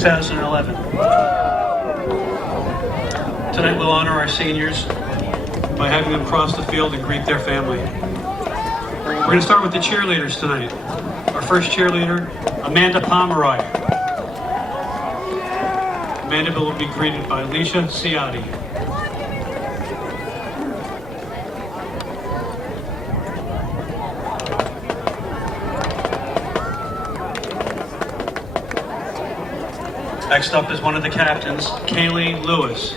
2011. Tonight we'll honor our seniors by having them cross the field and greet their family. We're going to start with the cheerleaders tonight. Our first cheerleader, Amanda Pomeroy. Amanda will be greeted by Alicia Ciotti. Next up is one of the captains, Kaylee Lewis.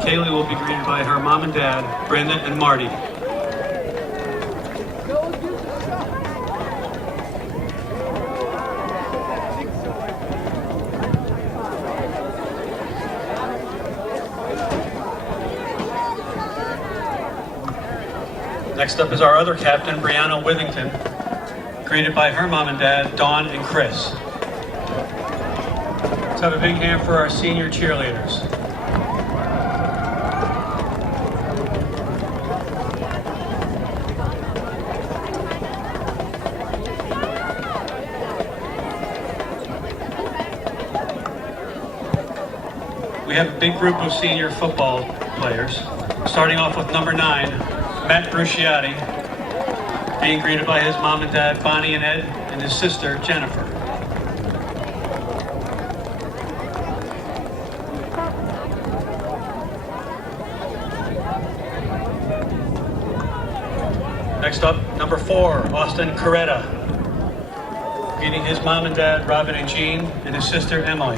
Kaylee will be greeted by her mom and dad, Brenda and Marty. Next up is our other captain, Brianna Withington, greeted by her mom and dad, Dawn and Chris. Let's have a big hand for our senior cheerleaders. We have a big group of senior football players, starting off with number 9, Matt Brusciati, being greeted by his mom and dad, Bonnie and Ed, and his sister, Jennifer. Next up, number 4, Austin Coretta, greeting his mom and dad, Robin and Jean, and his sister, Emily.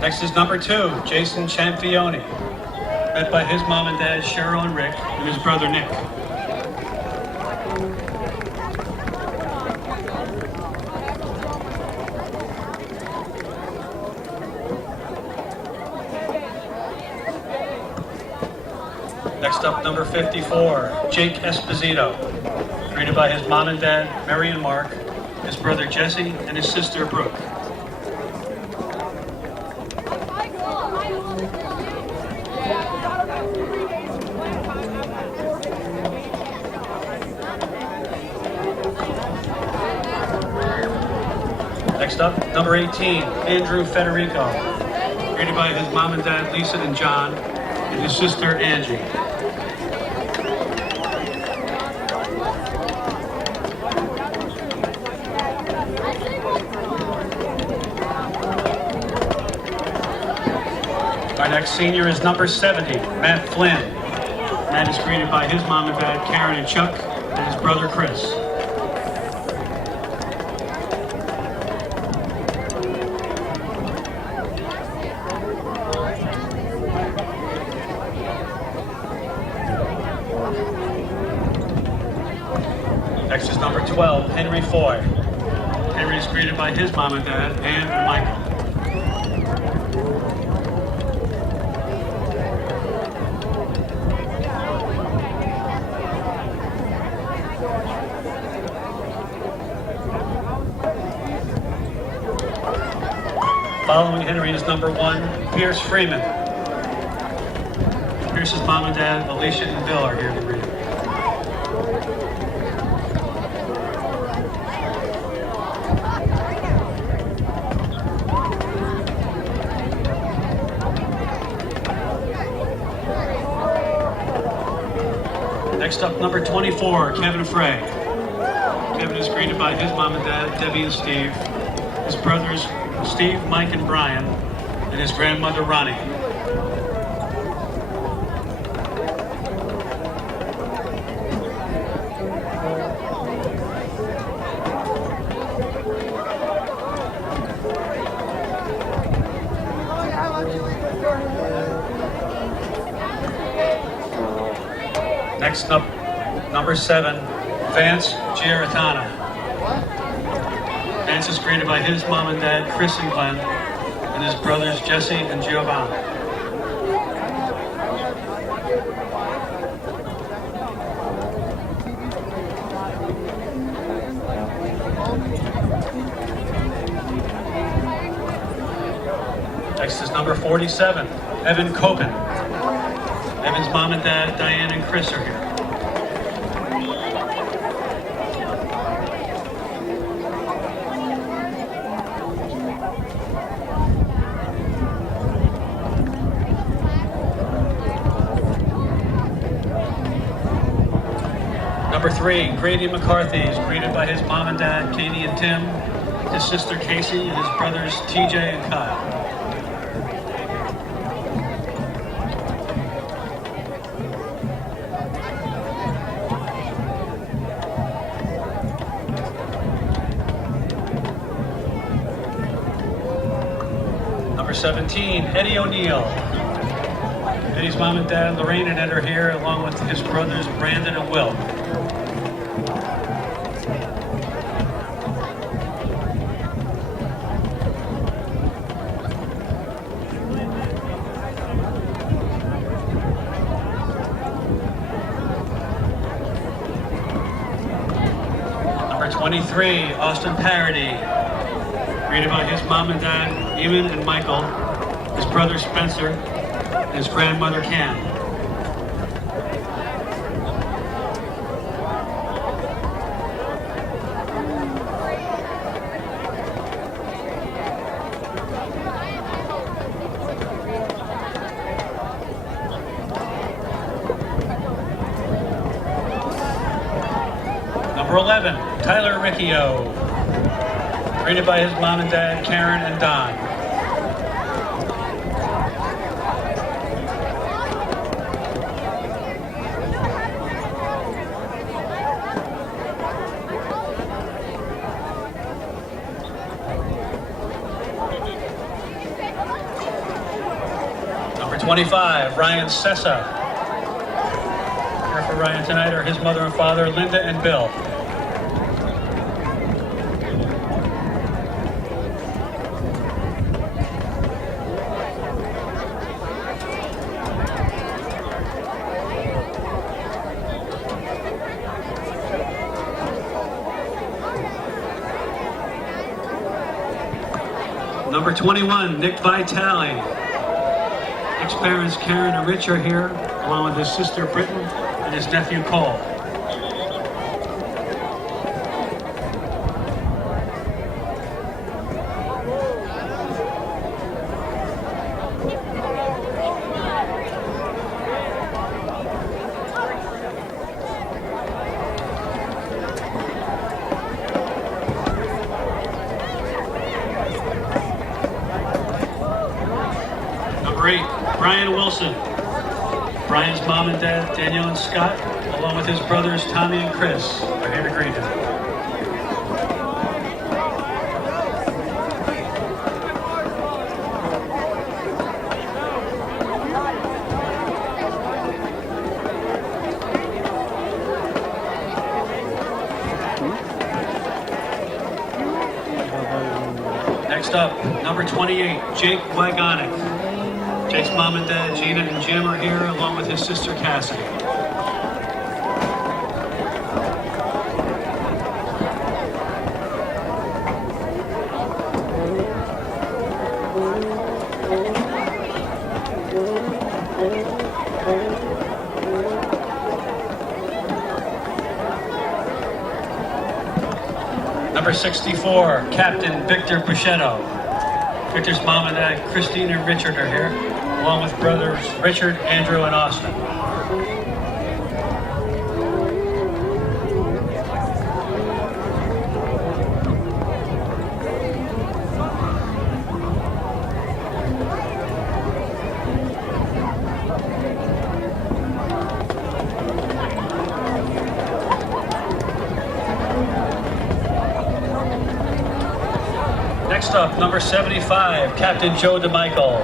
Next is number 2, Jason Championi, met by his mom and dad, Cheryl and Rick, and his brother, Nick. Next up, number 54, Jake Esposito, greeted by his mom and dad, Mary and Mark, his brother Jesse, and his sister Brooke. Next up, number 18, Andrew Federico, greeted by his mom and dad, Lisa and John, and his sister, Angie. Our next senior is number 70, Matt Flynn. Matt is greeted by his mom and dad, Karen and Chuck, and his brother, Chris. Next is number 12, Henry Foy. Henry is greeted by his mom and dad, Ann and Michael. Following Henry is number 1, Pierce Freeman. Pierce's mom and dad, Alicia and Bill, are here to greet him. Next up, number 24, Kevin Frey. Kevin is greeted by his mom and dad, Debbie and Steve, his brothers, Steve, Mike, and Brian, and his grandmother, Ronnie. Next up, number 7, Vance Giarratana. Vance is greeted by his mom and dad, Chris and Glenn, and his brothers, Jesse and Giovanni. Next is number 47, Evan Copen. Evan's mom and dad, Diane and Chris, are here. Number 3, Grady McCarthy is greeted by his mom and dad, Katie and Tim, his sister Casey, and his brothers TJ and Kyle. Number 17, Eddie O'Neill. Eddie's mom and dad, Lorraine and Ed, are here, along with his brothers, Brandon and Will. Number 23, Austin Parody, greeted by his mom and dad, Eamon and Michael, his brother Spencer, and his grandmother Cam. Number 11, Tyler Riccio, greeted by his mom and dad, Karen and Don. Number 25, Ryan Sessa. Here for Ryan tonight are his mother and father, Linda and Bill. Number 21, Nick Vitale. Nick's parents, Karen and Rich, are here, along with his sister, Britton, and his nephew, Cole. Number 8, Brian Wilson. Brian's mom and dad, Danielle and Scott, along with his brothers, Tommy and Chris, are here to greet him. Next up, number 28, Jake Wagonic. Jake's mom and dad, Gina and Jim, are here, along with his sister, Cassie. Number 64, Captain Victor Buscetto. Victor's mom and dad, Christine and Richard, are here, along with brothers Richard, Andrew, and Austin. Next up, number 75, Captain Joe DeMichael.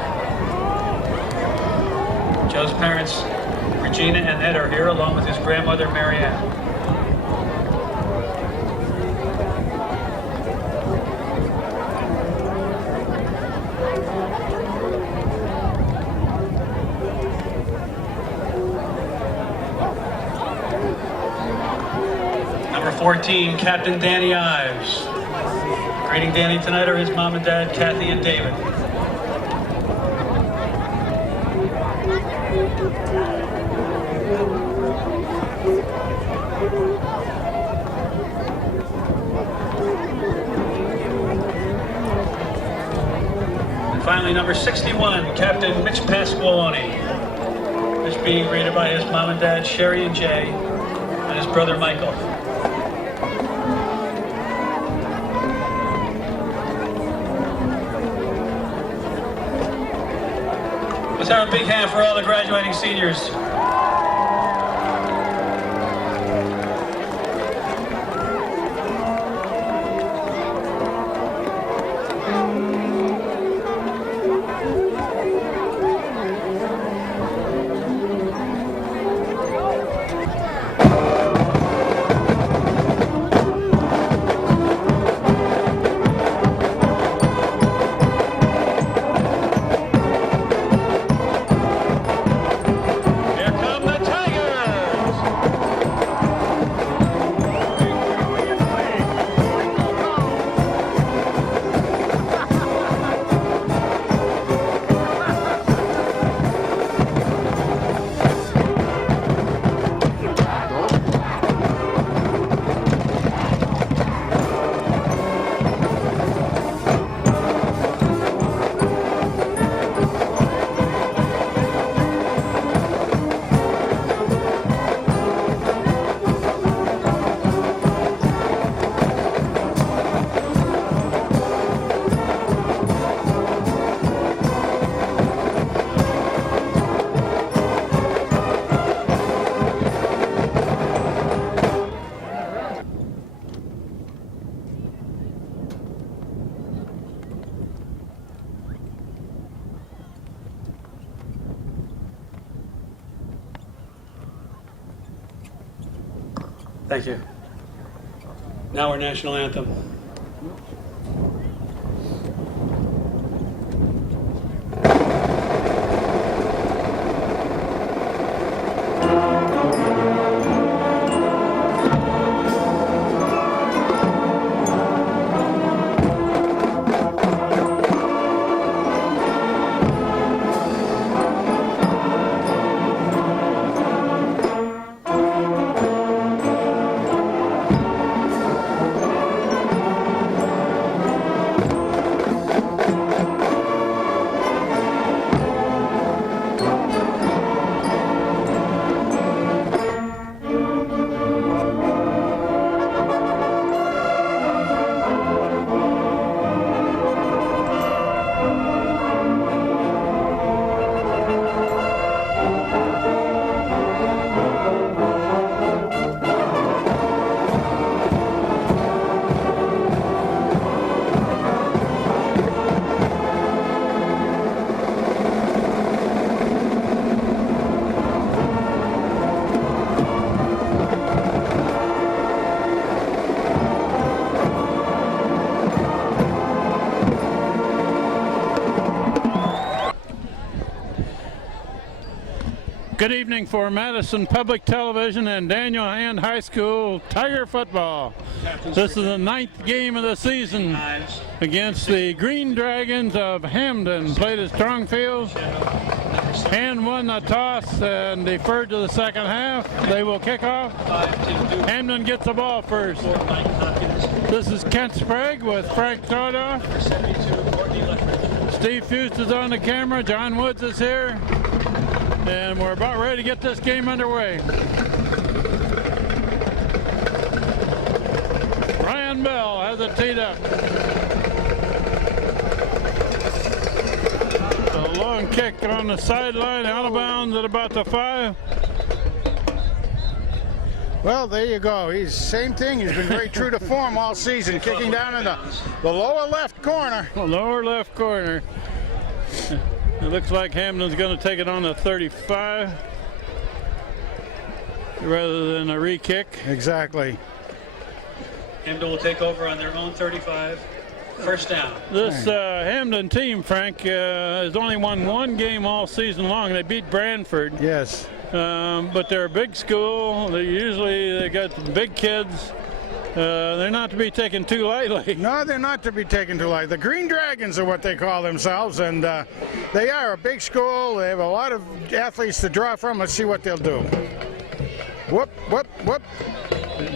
Joe's parents, Regina and Ed, are here, along with his grandmother, Marianne. Number 14, Captain Danny Ives. Greeting Danny tonight are his mom and dad, Kathy and David. And finally, number 61, Captain Mitch Pasqualoni. Is being greeted by his mom and dad, Sherry and Jay, and his brother, Michael. Let's have a big hand for all the graduating seniors. Thank you. Now our national anthem. Good evening for Madison Public Television and Daniel Hand High School Tiger football. This is the 9th game of the season against the Green Dragons of Hamden. Played at Strongfield. Hand won the toss and deferred to the second half. They will kick off. Hamden gets the ball first. This is Kent Sprague with Frank Tardoff. Steve Fust is on the camera. John Woods is here. And we're about ready to get this game underway. Ryan Bell has it teed up. A long kick on the sideline, out of bounds at about the 5. Well, there you go. He's same thing. He's been very true to form all season, kicking down in the lower left corner. Lower left corner. It looks like Hamden's going to take it on the 35 rather than a re-kick. Exactly. Hamden will take over on their own 35. First down. This Hamden team, Frank, has only won one game all season long. They beat Branford. Yes. But they're a big school. They got big kids. They're not to be taken too lightly. No, they're not to be taken too lightly. The Green Dragons are what they call themselves, and they are a big school. They have a lot of athletes to draw from. Let's see what they'll do. Whoop, whoop, whoop.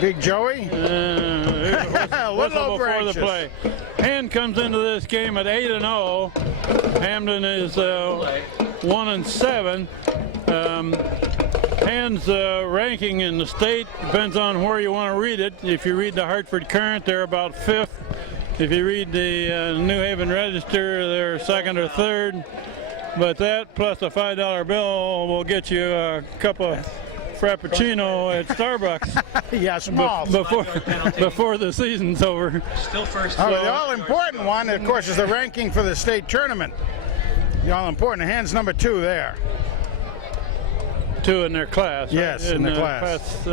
Big Joey. Whistle before the play. Hand comes into this game at 8-0. Hamden is 1-7. Hand's ranking in the state depends on where you want to read it. If you read the Hartford Courant, they're about 5th. If you read the New Haven Register, they're 2nd or 3rd. But that plus a $5 bill will get you a cup of Frappuccino at Starbucks. Yeah, small. Before the season's over. Still first. The all-important one, of course, is the ranking for the state tournament. The all-important. Hand's number 2 there. 2 in their class. Yes, right? in the class.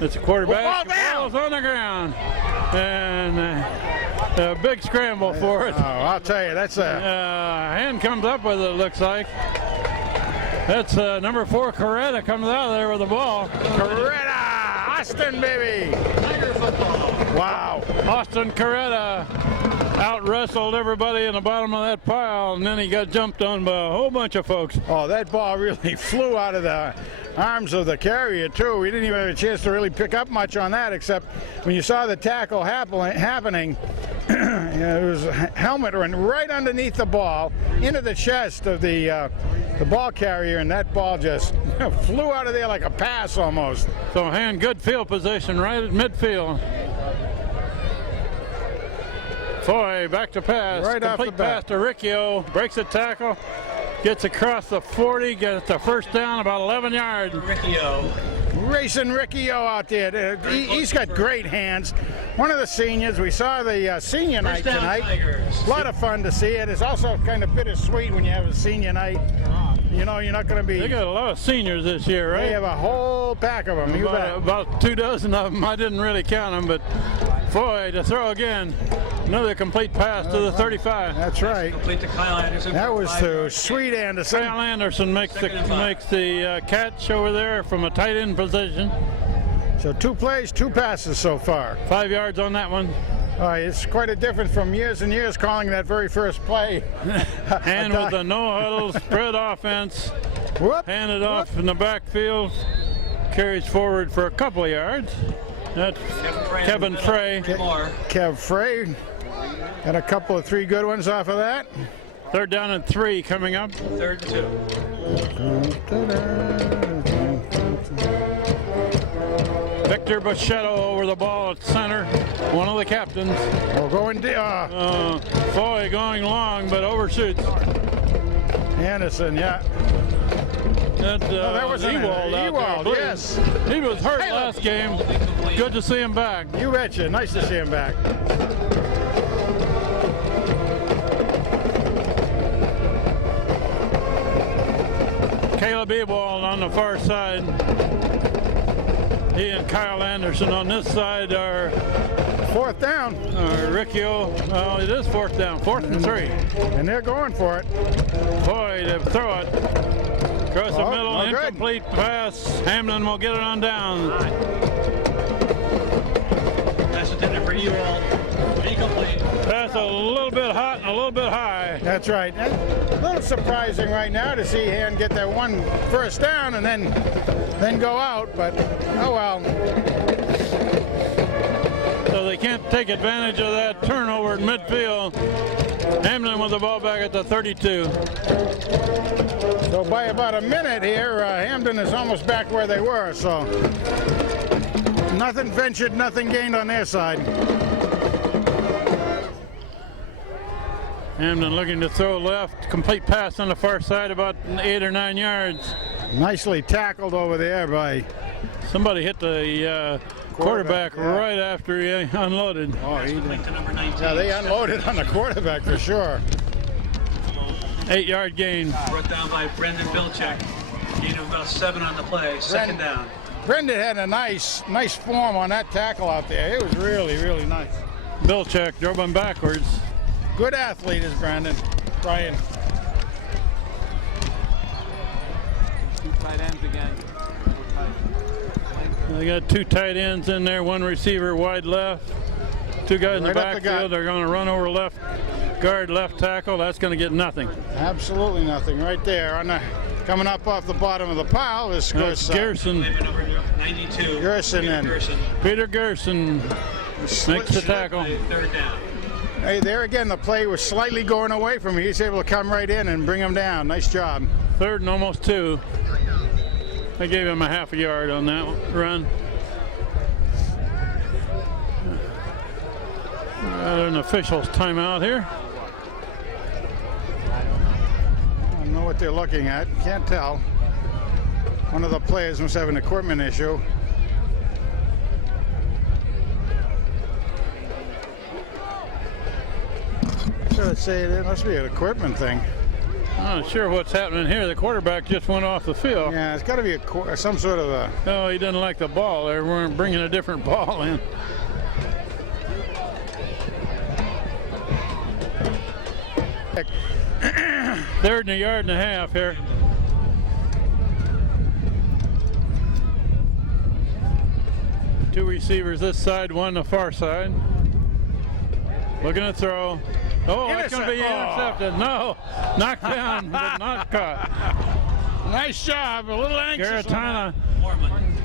It's a quarterback. Ball down. Ball's on the ground. And a big scramble for it. Oh, I'll tell you, that's a... Hand comes up with it, looks like. That's number 4, Coretta, comes out of there with the ball. Coretta! Austin, baby! Tiger football. Wow. Austin Coretta out-wrestled everybody in the bottom of that pile, and then he got jumped on by a whole bunch of folks. Oh, that ball really flew out of the arms of the carrier, too. We didn't even have a chance to really pick up much on that, except when you saw the tackle happening, it was a helmet right underneath the ball, into the chest of the ball carrier, and that ball just flew out of there like a pass almost. So Hand, good field position right at midfield. Foy back to pass. Right off the Complete pass bat. to Riccio. Breaks the tackle. Gets across the 40. Gets a first down about 11 yards. Riccio. Racing Riccio out there. He's got great hands. One of the seniors. We saw the senior night First down, tonight. Tigers. A lot of fun to see it. It's also kind of bittersweet when you have a senior night. You know, you're not going to be... They got a lot of seniors this year, right? They have a whole pack of them. You bet. About 2 dozen of them. I didn't really count them, but Foy to throw again. Another complete pass to the 35. That's right. Complete to Kyle Anderson. That was to Sweet Anderson. Kyle Anderson makes Second and 5. the catch over there from a tight end position. So 2 plays, 2 passes so far. 5 yards on that one. It's quite a difference from years and years calling that very first play. And with the no-huddle spread offense, Whoop, handed off in the backfield, carries forward for a couple of yards. That's Kevin Frey. More. Kev Frey got a couple of 3 good ones off of that. 3rd down and 3 coming up. 3rd and 2. Victor Bachetto over the ball at center, one of the captains. Oh, going Foy going long, but overshoots. Anderson, yeah. That was Ewald out Ewald, there. yes. He was hurt last game. Good to see him back. You betcha. Nice to see him back. Caleb Ewald on the far side. He and Kyle Anderson on this side are 4th down. Riccio. Oh, it is 4th down. 4th and 3. And they're going for it. Boy, to throw it. Across the middle, good. incomplete pass. Hamden will get it on down. That's intended for you all. Incomplete. Pass a little bit hot and a little bit high. That's right. A little surprising right now to see Hand get that 1 first down and then go out, but oh well. So they can't take advantage of that turnover in midfield. Hamden with the ball back at the 32. So by about a minute here, Hamden is almost back where they were, so nothing ventured, nothing gained on their side. Hamden looking to throw left. Complete pass on the far side, about 8 or 9 yards. Nicely tackled over there by... Somebody hit the quarterback yeah. right after he unloaded. Oh, he did. To number 19. Yeah, they unloaded on the quarterback for sure. 8-yard gain. Brought down by Brendan Bilchek. Gain of about 7 on the play. 2nd down. Brendan had a nice form on that tackle out there. It was really, really nice. Bilchek drove him backwards. Good athlete is Brandon. Brian. 2 tight ends again. 4 tight ends. They got two tight ends in there, one receiver wide left, two guys in the Right up the gut. backfield. They're going to run over left guard, left tackle. That's going to get nothing. Absolutely nothing. Right there on the coming up off the bottom of the pile is of That's course Gerson. Number 92. Gerson Peter and- Gerson. Peter Gerson makes the tackle. Third down. Hey, there again, the play was slightly going away from him. He's able to come right in and bring him down. Nice job. Third and almost 2. I gave him a half a yard on that run. Got an official's timeout here. I don't know what they're looking at. Can't tell. One of the players must have an equipment issue. So I'd say it must be an equipment thing. I'm not sure what's happening here. The quarterback just went off the field. Yeah, it's got to be some sort of a. No, he doesn't like the ball. They weren't bringing a different ball in. Third and a yard and a half here. Two receivers this side, one the far side. Looking to throw. Oh, that's going to be intercepted. No, knocked down, but not caught. Nice job. A little anxious. Garatana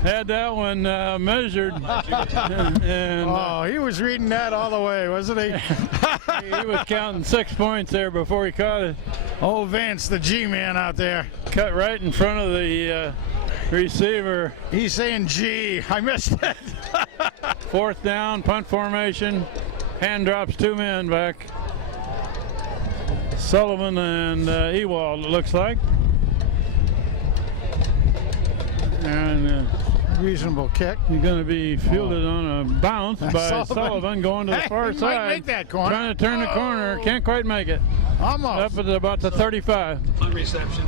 had that one measured. and Oh, he was reading that all the way, wasn't he? he was counting 6 points there before he caught it. Oh, Vince, the G-man out there. Cut right in front of the receiver. He's saying G. I missed it. Fourth down, punt formation. Hand drops 2 men back. Sullivan and Ewald, it looks like. And Reasonable kick. you're going to be fielded on a bounce by Sullivan going to the far He side. might make that corner. Trying to turn the corner. Can't quite make it. Almost. Up at about the 35. Punt reception.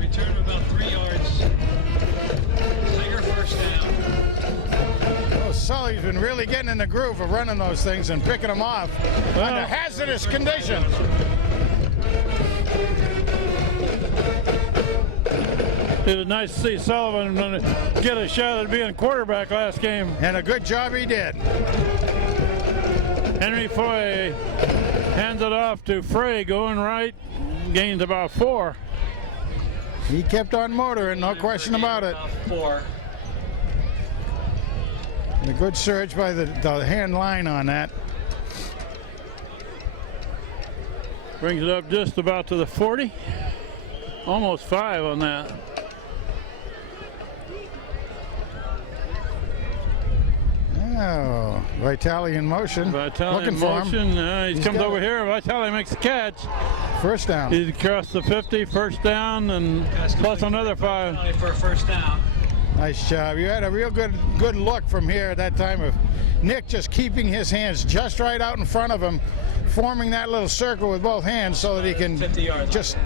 Return of about 3 yards. Tiger first down. Oh, Sully's been really getting in the groove of running those things and picking them off under hazardous conditions. It was nice to see Sullivan get a shot at being quarterback last game. And a good job he did. Henry Foy hands it off to Frey going right. Gains about 4. He kept on motoring, no question about it. About 4. And a good surge by the hand line on that. Brings it up just about to the 40. Almost 5 on that. Oh, Vitale in motion. Vitale Looking in for him. motion. He He's comes got over it. here. Vitale makes the catch. First down. He's across the 50, first down, and plus another 5. For a first down. Nice job. You had a real good look from here at that time of Nick just keeping his hands just right out in front of him, forming that little circle with both hands so that he can 50 yards. just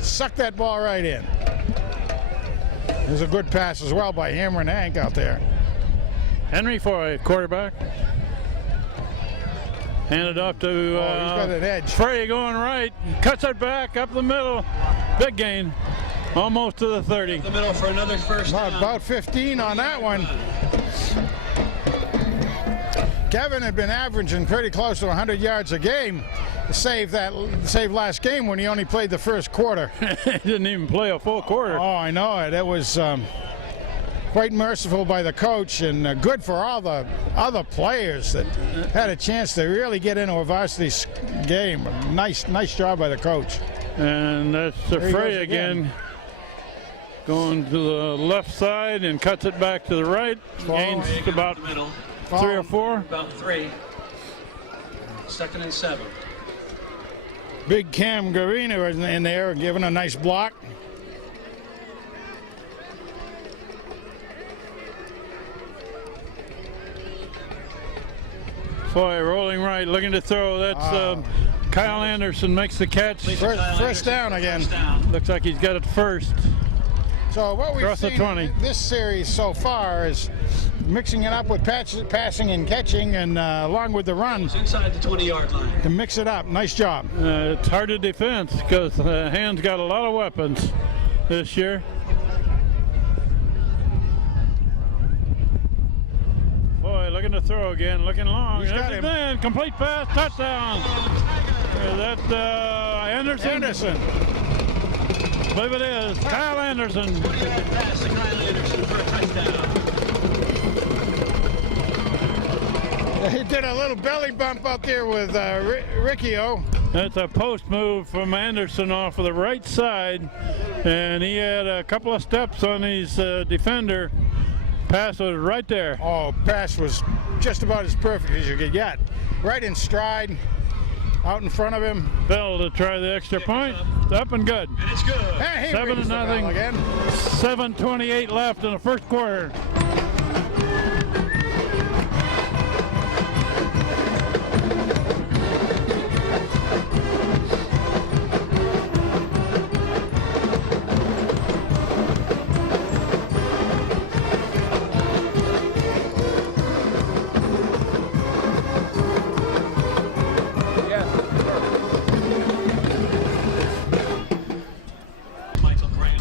suck that ball right in. There's a good pass as well by Hammer and Hank out there. Henry Foy, quarterback. Handed off to He's got an edge. Frey going right. Cuts it back up the middle. Big gain. Almost to the 30. The middle for another first down. About 15 on that one. Kevin had been averaging pretty close to 100 yards a game. Save last game when he only played the first quarter. He didn't even play a full quarter. Oh, I know it. It was quite merciful by the coach and good for all the other players that had a chance to really get into a varsity game. Nice job by the coach. And that's the There he Frey goes again. Going to the left side and cuts it back to the right. Gains about The middle. 3 or 4. About 3. 2nd and 7. Big Cam Garina was in there giving a nice block. Foy rolling right, looking to throw. That's Kyle Anderson makes the catch. First down again. First down. Looks like he's got it first. So what we've Across the seen 20. in this series so far is mixing it up with passing and catching and along with the run It's inside the 20-yard line. to mix it up. Nice job. It's hard to defend because Hand's got a lot of weapons this year. looking to throw again, looking long. He's got him. Man, complete pass, touchdown. Is that Anderson? Anderson. I believe it is. Kyle Anderson. Pass to Kyle Anderson for a touchdown. He did a little belly bump out there with Riccio. That's a post move from Anderson off of the right side, and he had a couple of steps on his defender. Pass was right there. Oh, pass was just about as perfect as you could get. Right in stride, out in front of him. Bell to try the extra point. Up and good. And it's good. Hey, he 7-0 rings the bell again. 7:28 left in the first quarter.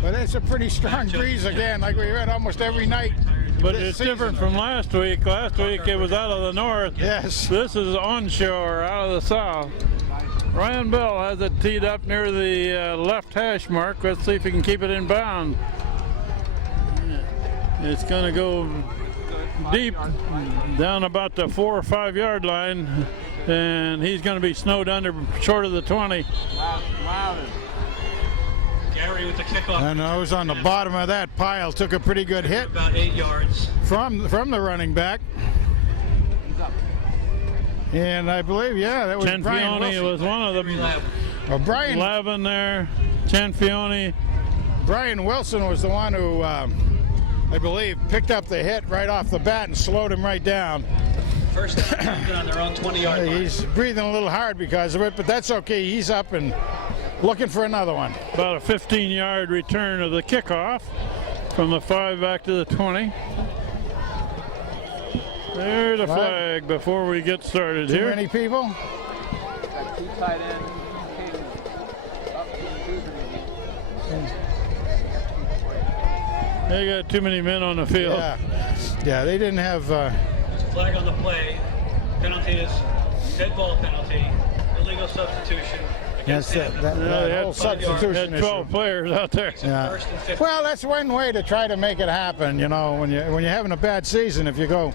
But it's a pretty strong breeze again, like we had almost every night. But this it's season. different from last week. Last week it was out of the north. Yes. This is onshore, out of the south. Ryan Bell has it teed up near the left hash mark. Let's see if he can keep it in bounds. It's going to go deep down about the 4 or 5 yard line, and he's going to be snowed under short of the 20. Gary with the kickoff. And I was on the bottom of that pile, took a pretty good hit About 8 yards. from the running back. And I believe, yeah, that was Brian Cianfione Wilson. was one of them. Oh, Brian Lavin there, Cianfione. Brian Wilson was the one who, I believe, picked up the hit right off the bat and slowed him right down. First down Hamden on their own 20-yard line. He's breathing a little hard because of it, but that's okay. He's up and looking for another one. About a 15-yard return of the kickoff from the 5 back to the 20. There's a flag before we get started Too here. many people? Got 2 tight ends. They got too many men on the field. Yeah, they didn't have. Flag on the play. Penalty is dead ball penalty. Illegal substitution. Yes, that They whole had substitution 12 issue. players out there. Yeah. First and 15. Well, that's one way to try to make it happen. You know, when you're having a bad season, if you go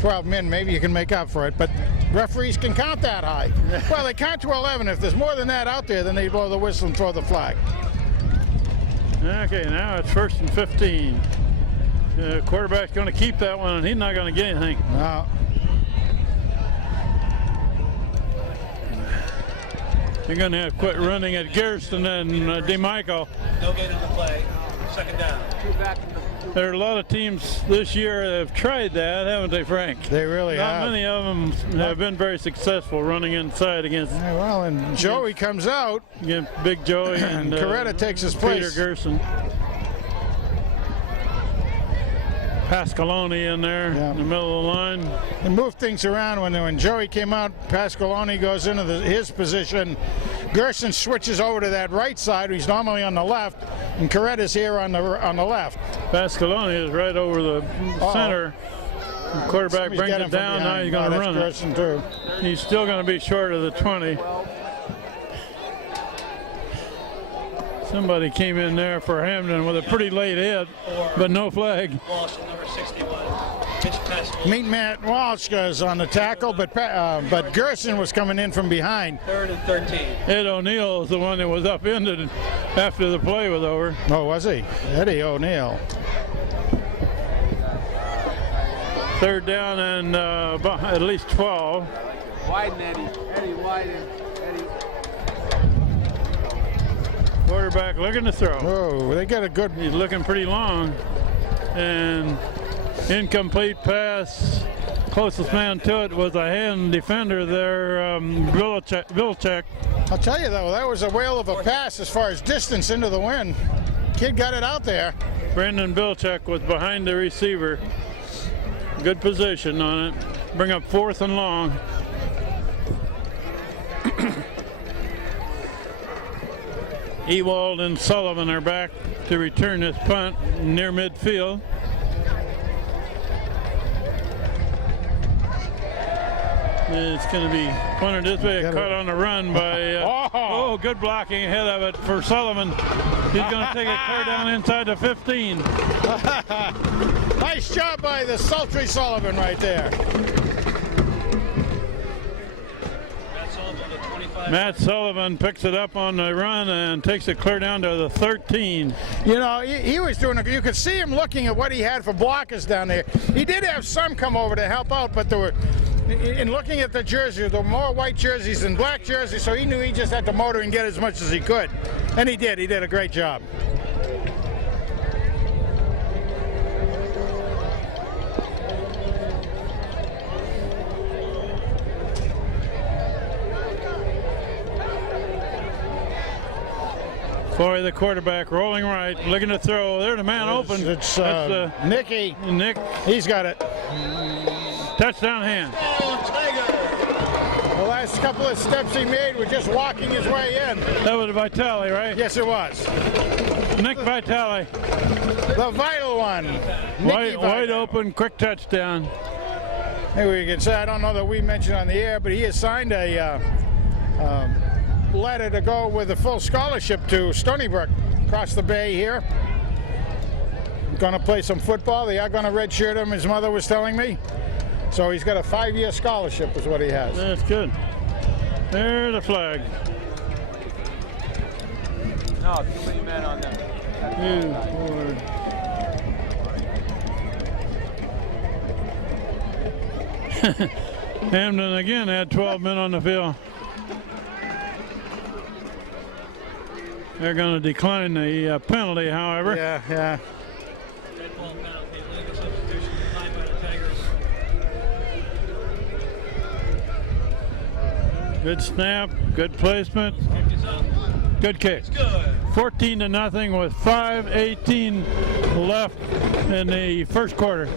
12 men, maybe you can make up for it. But referees can count that high. Well, they count to 11. If there's more than that out there, then they blow the whistle and throw the flag. Okay, now it's 1st and 15. Quarterback's going to keep that one, and he's not going to get anything. Now, They're going to have to quit running at Garrison and DeMichael. No gain on the play. Second down. 2 back in the There are a lot of teams this year that have tried that, haven't they, Frank? they really Not have. many of them have been very successful running inside against Yeah, well, and Joey comes out, Big Joey and Coretta takes his Peter place. Gerson. Pascaloni in there Yeah. in the middle of the line. and moved things around. When Joey came out, Pasqualoni goes into his position. Gerson switches over to that right side. He's normally on the left, and Coretta's here on the left. Pascaloni is right over the center. The quarterback Somebody's brings got it him from down. Now behind. he's going to that's run it. Gerson too. He's still going to be short of the 20. Somebody came in there for Hamden with a pretty late hit, but no flag. Walsh, number 61. Pitch pass. Meet Matt Walsh goes on the tackle, but Gerson was coming in from behind. 3rd and 13. Ed O'Neill is the one that was upended after the play was over. Oh, was he? Eddie O'Neill. 3rd down and at least 12. widen Eddie. Eddie widen. Eddie. Quarterback looking to throw. Oh, they got a good. He's looking pretty long. And incomplete pass. Closest man to it was a hand defender there, Vilcek. I'll tell you though, that was a whale of a pass as far as distance into the wind. Kid got it out there. Brendan Vilcek was behind the receiver. Good position on it. Bring up 4th and long. Ewald and Sullivan are back to return this punt near midfield. It's going to be punted this way. Caught on the run by, oh, good blocking ahead of it for Sullivan. He's going to take it clear down inside the 15. Nice job by the sultry Sullivan right there. Matt Sullivan picks it up on the run and takes it clear down to the 13. You know, he was doing you could see him looking at what he had for blockers down there. He did have some come over to help out, but there were, in looking at the jerseys, there were more white jerseys than black jerseys, so he knew he just had to motor and get as much as he could. And he did. He did a great job. Floyd, the quarterback, rolling right, looking to throw. There's a man open. It's Nicky. Nick. He's got it. Touchdown hand. The last couple of steps he made were just walking his way in. That was Vitale, right? Yes, it was. Nick Vitale. The vital one. Wide open, quick touchdown. Maybe we can say, I don't know that we mentioned on the air, but he has signed a letter to go with a full scholarship to Stony Brook across the bay here. Going to play some football. They are going to redshirt him, his mother was telling me. So he's got a 5-year scholarship is what he has. That's good. There's the flag. No, too many men on them. Hamden again had 12 men on the field. They're going to decline the penalty, however. Yeah. Good snap, good placement, good kick. 14-0 with 5:18 left in the first quarter.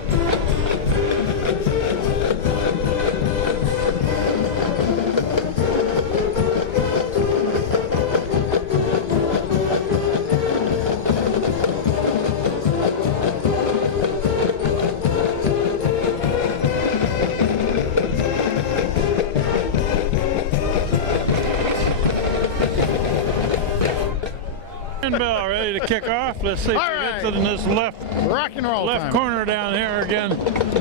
Bell ready to kick off. Let's see if he gets it in this left rock and roll left time. corner down here again.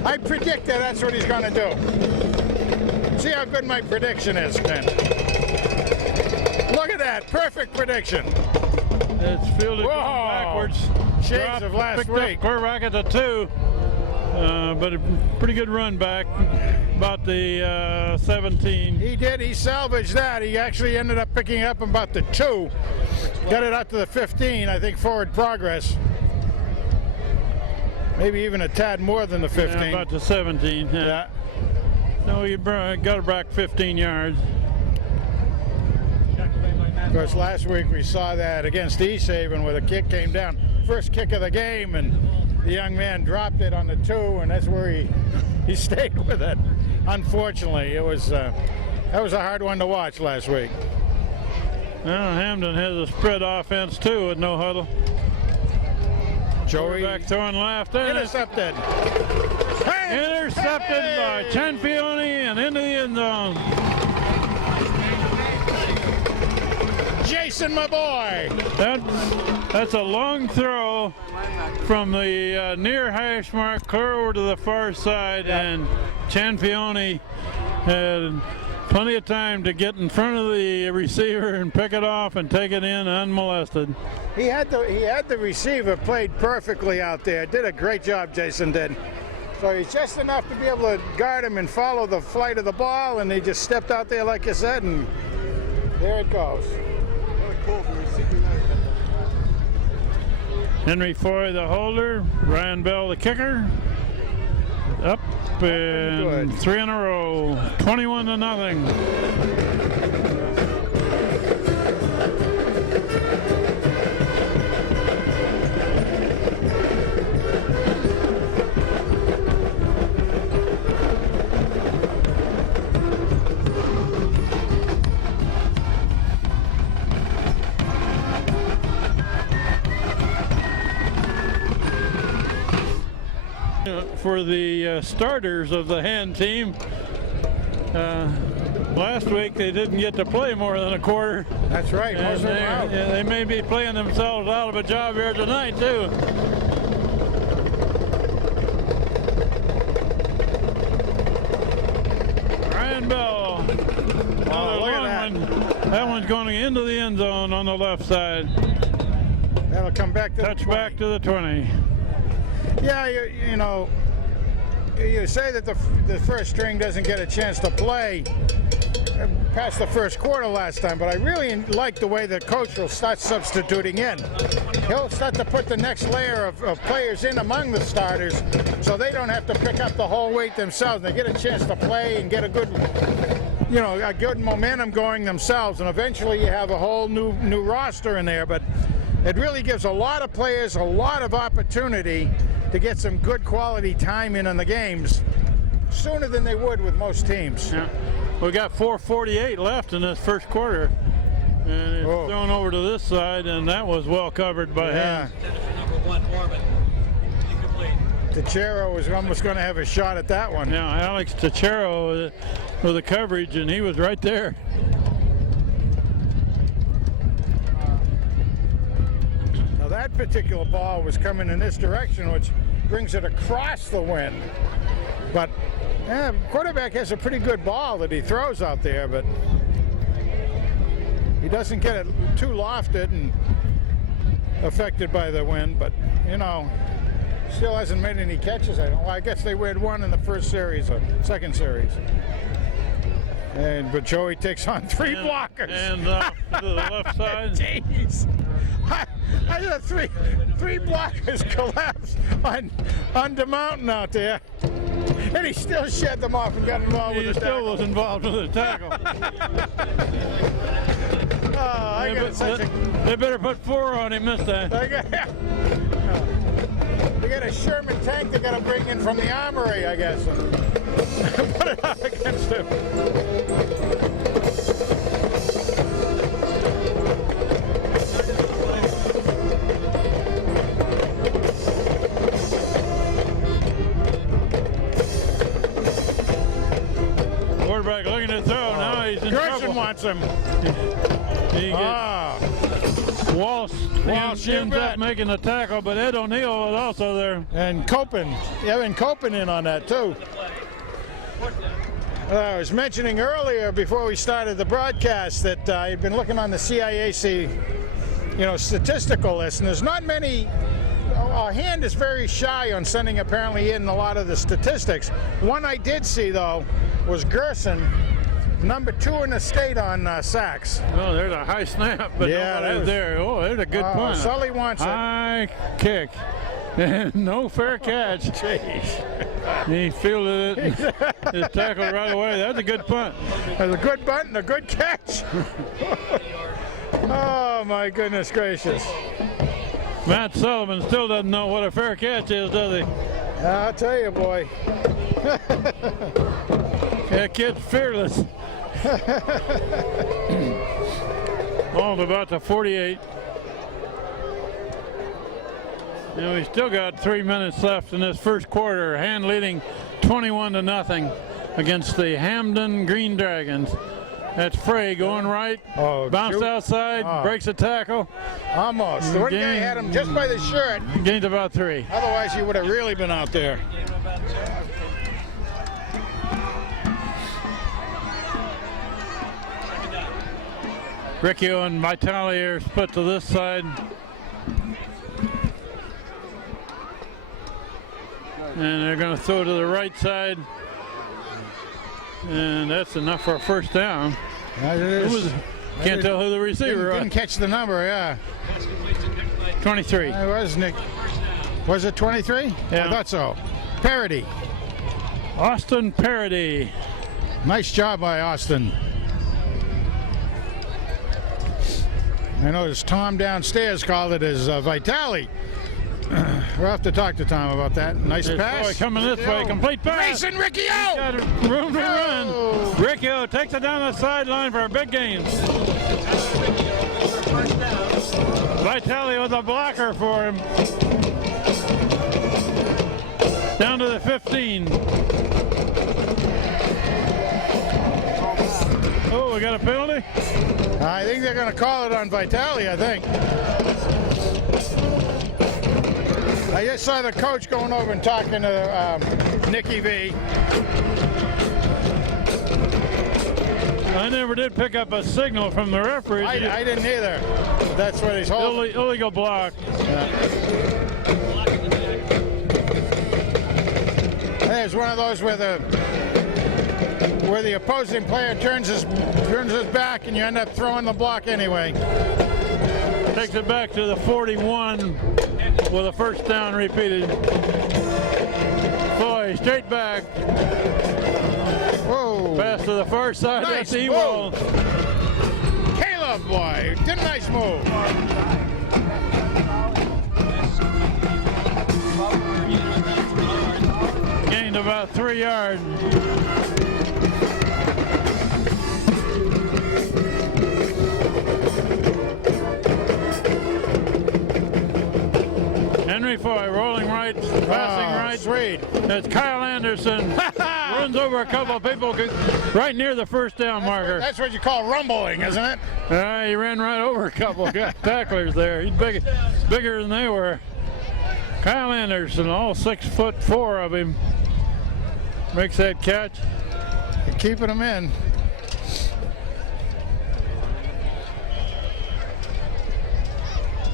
I predict that's what he's going to do. See how good my prediction is, Ken. Look at that, perfect prediction. It's fielded backwards. Shades of last week. Quarterback at the 2, but a pretty good run back. About the 17. He did. He salvaged that. He actually ended up picking up about the 2. Got it out to the 15. I think forward progress. Maybe even a tad more than the 15. Yeah, about the 17. Yeah. So he got it back 15 yards. Of course, last week we saw that against East Haven where the kick came down. First kick of the game, and the young man dropped it on the 2, and that's where he stayed with it. Unfortunately, it was that was a hard one to watch last week. Well, Hamden has a spread offense too with no huddle. Joey back throwing left. Intercepted. Intercepted by Cianfione and into the end zone. Jason, my boy. That's a long throw from the near hash mark clear over to the far side, and Cianfione had plenty of time to get in front of the receiver and pick it off and take it in unmolested. He had the receiver played perfectly out there. Did a great job, Jason did. So he's just enough to be able to guard him and follow the flight of the ball, and he just stepped out there like you said, and there it goes. Henry Foy the holder, Ryan Bell the kicker. Up and 3 in a row, 21-0. For the starters of the hand team, Last week they didn't get to play more than a quarter. That's right. And Most of them out. they may be playing themselves out of a job here tonight too. Ryan Bell. Oh, look at that. That one's going into the end zone on the left side. That'll come back to Touch the 20. back to the 20. Yeah, you know, you say that the first string doesn't get a chance to play past the first quarter last time, but I really like the way the coach will start substituting in. He'll start to put the next layer of players in among the starters so they don't have to pick up the whole weight themselves. They get a chance to play and get a good, you know, a good momentum going themselves, and eventually you have a whole new roster in there. But it really gives a lot of players a lot of opportunity to get some good quality time in the games sooner than they would with most teams. Yeah. We got 4:48 left in this first quarter, and it's thrown over to this side, and that was well covered by him. Number 1, Mormon. Incomplete. Teixeira was almost going to have a shot at that one. Now Alex Teixeira with the coverage, and he was right there. Now that particular ball was coming in this direction, which brings it across the wind. But quarterback has a pretty good ball that he throws out there, but he doesn't get it too lofted and affected by the wind. But, you know, still hasn't made any catches. I guess they had one in the first series or second series. But Joey takes on three blockers. And to the left side. Jeez. I had three blockers collapse on the mountain out there. And he still shed them off and got involved with the tackle. He still was involved with the tackle. They better put 4 on him this time. They got a Sherman tank they got to bring in from the armory, I guess. Put it up against him. Quarterback looking to throw. Now he's in Gerson trouble. wants him. Walsh ends up making the tackle, but Ed O'Neill was also there. And Copen. Evan Copen in on that, too. I was mentioning earlier before we started the broadcast that I had been looking on the CIAC, you know, statistical list, and there's not many. Our hand is very shy on sending apparently in a lot of the statistics. One I did see, though, was Gerson, number 2 in the state on sacks. Oh, there's a high snap, but nobody's there. Oh, there's a good punt. Sully wants it. High kick. No fair catch. Jeez. He fielded it. His tackle right away. That's a good punt. That's a good punt and a good catch. Oh, my goodness gracious. Matt Sullivan still doesn't know what a fair catch is, does he? I'll tell you, boy. That kid's fearless. All to about the 48. And we still got 3 minutes left in this first quarter. Hand leading 21-0 against the Hamden Green Dragons. That's Frey going right, bounced outside, breaks a tackle. Almost. The one guy had him just by the shirt. Gained about 3. Otherwise, he would have really been out there. Riccio and Vitale are split to this side. And they're going to throw to the right side. And that's enough for a first down. Can't tell who the receiver was. Didn't catch the number, yeah. 23. It was Nick. Was it 23? Yeah. I thought so. Parody. Austin Parody. Nice job by Austin. I noticed Tom downstairs called it as Vitale. We'll have to talk to Tom about that. Nice pass. Boy coming this way. Complete pass. Mason Riccio! Got room to run. Riccio takes it down the sideline for a big gain. Vitale with a blocker for him. Down to the 15. Oh, we got a penalty? I think they're going to call it on Vitale, I think. I just saw the coach going over and talking to Nicky V. I never did pick up a signal from the referee. I didn't either. That's what he's holding. Illegal block. There's one of those where the opposing player turns his back and you end up throwing the block anyway. Takes it back to the 41 with a first down repeated. Boy, straight back. Whoa. Pass to the far side. Nice That's Ewald. Caleb, boy, did a nice move. Gained about 3 yards. Henry Foy rolling right, passing right. Sweet. That's Kyle Anderson. Runs over a couple of people right near the first down marker. That's what you call rumbling, isn't it? He ran right over a couple of tacklers there. He's bigger than they were. Kyle Anderson, all 6'4" of him, makes that catch. You're keeping him in.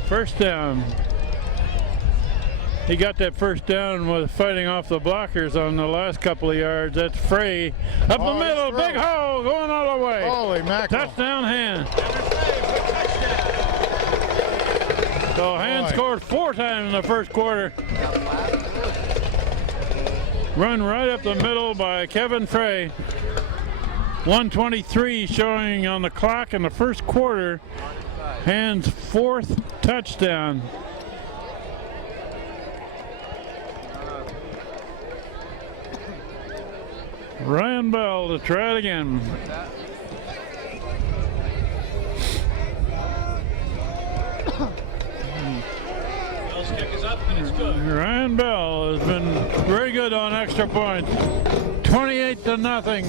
First down. He got that first down with fighting off the blockers on the last couple of yards. That's Frey. Up the middle, big hole, going all the way. Holy mackerel. Touchdown, Hand. So Hand scored 4 times in the first quarter. Run right up the middle by Kevin Frey. 1:23 showing on the clock in the first quarter. Hand's 4th touchdown. Ryan Bell to try it again. Ryan Bell has been very good on extra points. 28-0.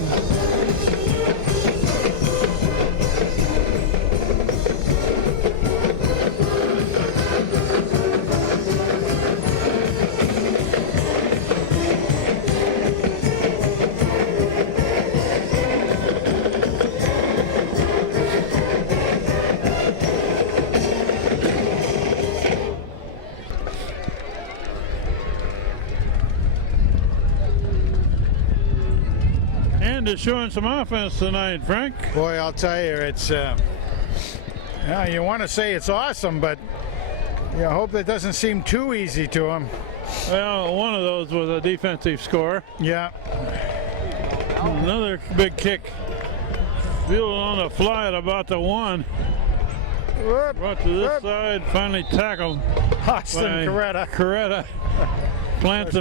Is showing some offense tonight, Frank. Boy, I'll tell you, it's you want to say it's awesome, but you hope that doesn't seem too easy to him. Well, one of those was a defensive score. Yeah. Another big kick. Fielded on the fly at about the 1. Brought to this side, finally tackled. Austin Coretta. Plants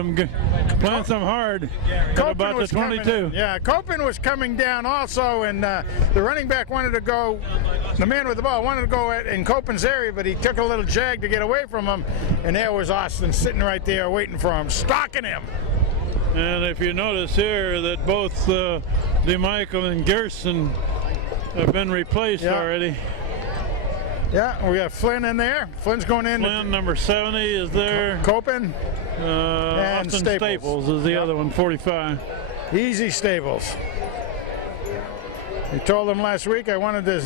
them hard at about the 22. Copen was coming down also, and the running back wanted to go, the man with the ball wanted to go in Copen's area, but he took a little jag to get away from him, and there was Austin sitting right there waiting for him, stalking him. And if you notice here that both DeMichael and Gerson have been replaced already. Yeah, we got Flynn in there. Flynn's going in. Flynn, number 70, is there. Copen. And Austin Staples is the other one, 45. Easy Staples. You told them last week I wanted to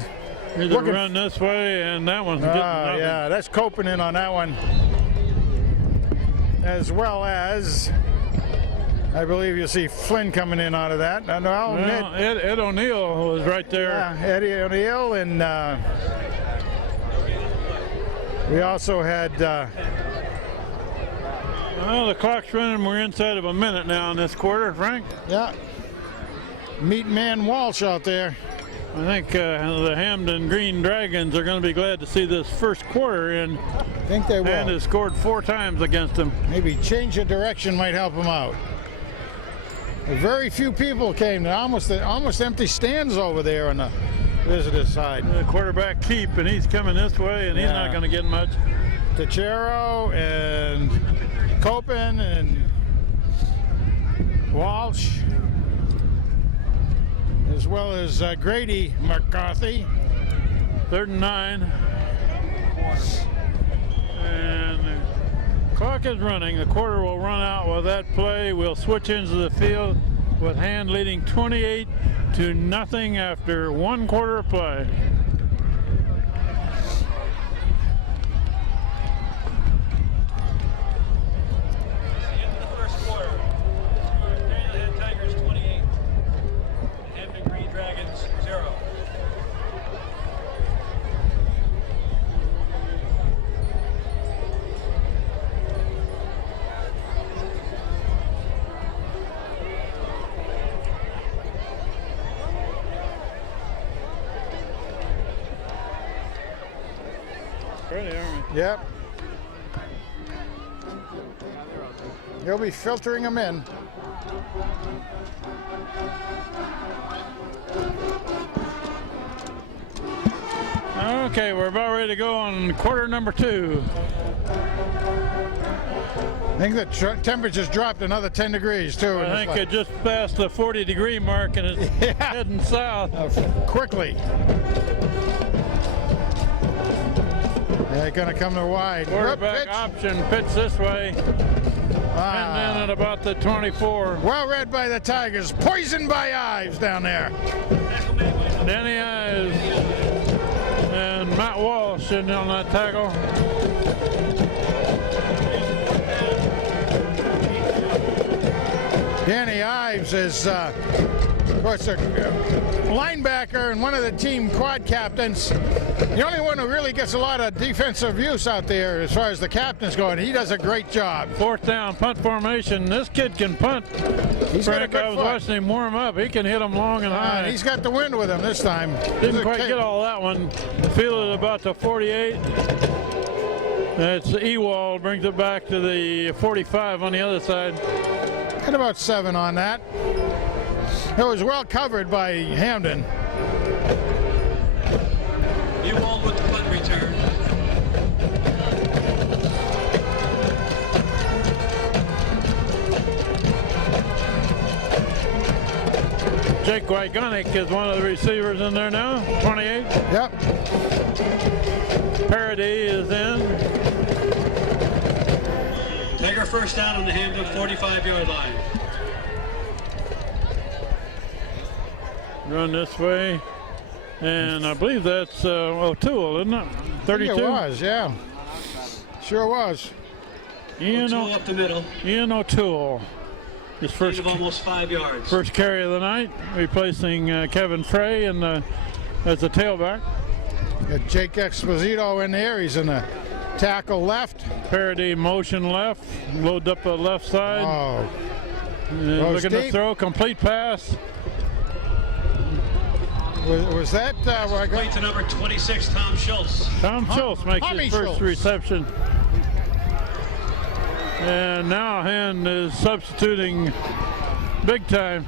run this way, and that one's getting nothing. Yeah, that's Copen in on that one. As well as, I believe you'll see Flynn coming in out of that. Ed O'Neill was right there. Yeah, Eddie O'Neill, and we also had. Well, the clock's running. We're inside of a minute now in this quarter, Frank. Yeah. Meat Man Walsh out there. I think the Hamden Green Dragons are going to be glad to see this first quarter in. I think they will. And has scored 4 times against them. Maybe change of direction might help them out. Very few people came. Almost empty stands over there on the visitor side. The quarterback keep, and he's coming this way, and he's not going to get much. Tachero and Copen and Walsh. as well as Grady McCarthy. 3rd and 9. And the clock is running. The quarter will run out with that play. We'll switch into the field with Hand leading 28-0 after 1 quarter of play. Ready, aren't we? Yep. He'll be filtering them in. Okay, we're about ready to go on quarter number 2. I think the temperature's dropped another 10 degrees too. I think it just passed the 40-degree mark and it's heading south. Quickly. They're going to come to wide. Quarterback option, pitch this way. And then at about the 24. Well read by the Tigers. Poisoned by Ives down there. Danny Ives and Matt Walsh in on that tackle. Danny Ives is, of course, a linebacker and one of the team quad captains. The only one who really gets a lot of defensive use out there as far as the captain's going. He does a great job. 4th down, punt formation. This kid can punt. He's got a Frank, good I was foot. watching him warm up. He can hit them long and high. And he's got the wind with him this time. Didn't quite get all that one. Fielded about the 48. That's Ewald, brings it back to the 45 on the other side. Had about 7 on that. It was well covered by Hamden. Ewald with the punt return. Jake Wygonic is one of the receivers in there now, 28. Yep. Parody is in. Tiger first down on the Hamden 45-yard line. Run this way. And I believe that's O'Toole, isn't it? 32? It was, yeah. Sure was. O'Toole up the middle. Ian O'Toole. His First of almost 5 yards. First carry of the night, replacing Kevin Frey as the tailback. Got Jake Exposito in there. He's in the tackle left. Parody motion left, load up the left side. Oh. Looking to throw, complete pass. Was that Play to number 26, Tom Schultz. Tom Schultz makes his first reception. And now Hand is substituting big time.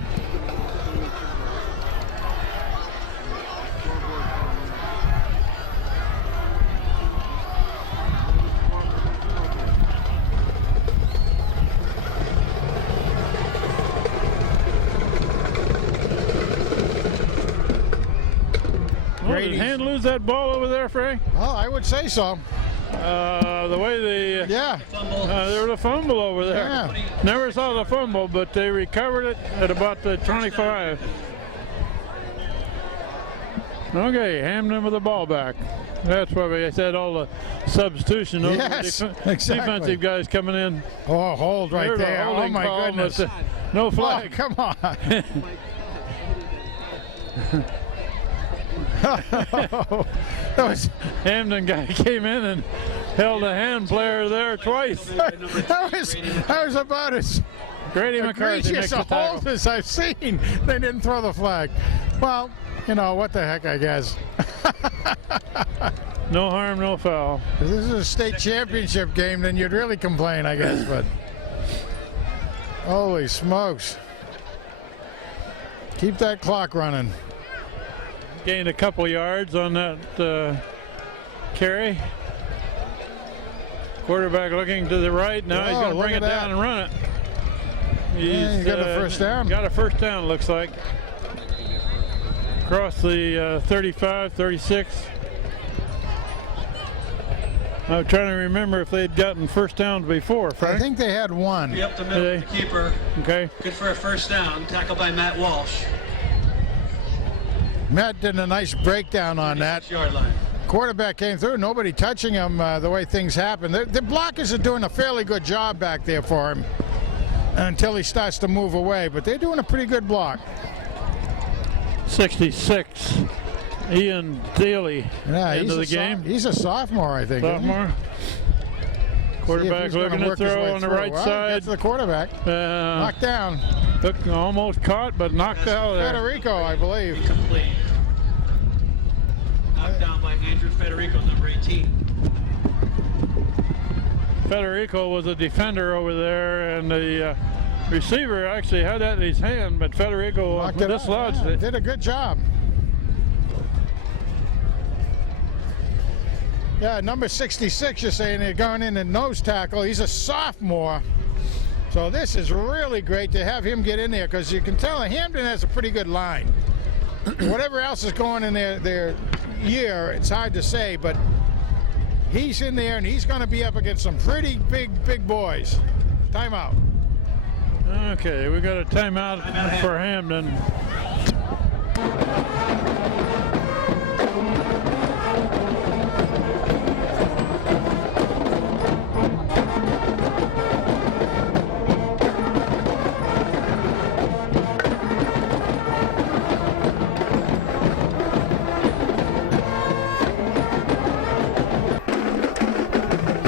Oh, did Hand lose that ball over there, Frey? Oh, I would say so. The way they there was a fumble over there. Yeah. Never saw the fumble, but they recovered it at about the 25. Okay, Hamden with the ball back. That's why we said all the substitution. Those defensive guys coming in. Oh, hold right there. Oh my goodness. No flag. Oh, come on. That was Hamden guy came in and held a hand player there twice. that was about as Grady McCarthy makes the tackle. hold as I've seen. They didn't throw the flag. Well, you know what the heck, I guess. No harm, no foul. If this is a state championship game, then you'd really complain, I guess. But holy smokes! Keep that clock running. Gained a couple yards on that carry. Quarterback looking to the right. Now he's going to bring it down and run it. He's got a first down. Got a first down, looks like. across the 35, 36. I'm trying to remember if they'd gotten first downs before, Frank. I think they had one. Be up the middle, the keeper. Okay. Good for a first down. Tackled by Matt Walsh. Matt did a nice breakdown on that. 6-yard line. Quarterback came through, nobody touching him the way things happen. The blockers are doing a fairly good job back there for him until he starts to move away, but they're doing a pretty good block. 66, Ian Daly into the game. He's a sophomore, I think. Sophomore. Quarterback looking to throw on the right side. That's the quarterback. Knocked down. Almost caught, but knocked out there. Federico, I believe. Incomplete. Knocked down by Andrew Federico, number 18. Federico was a defender over there, and the receiver actually had that in his hand, but Federico dislodged it. Did a good job. Yeah, number 66, you're saying they're going in and nose tackle. He's a sophomore. So this is really great to have him get in there, because you can tell Hamden has a pretty good line. Whatever else is going in their year, it's hard to say, but he's in there and he's going to be up against some pretty big boys. Timeout. Okay, we got a timeout for Hamden.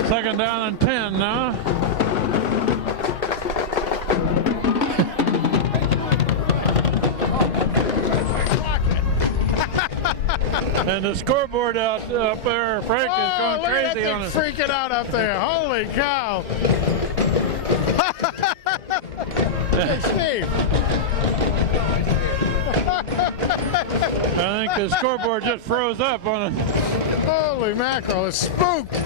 Second down and 10 now. And the scoreboard up there, Frank, is going crazy on it. Freaking out up there. Holy cow. Hey, Steve. I think the scoreboard just froze up on it. Holy mackerel, it's spooked.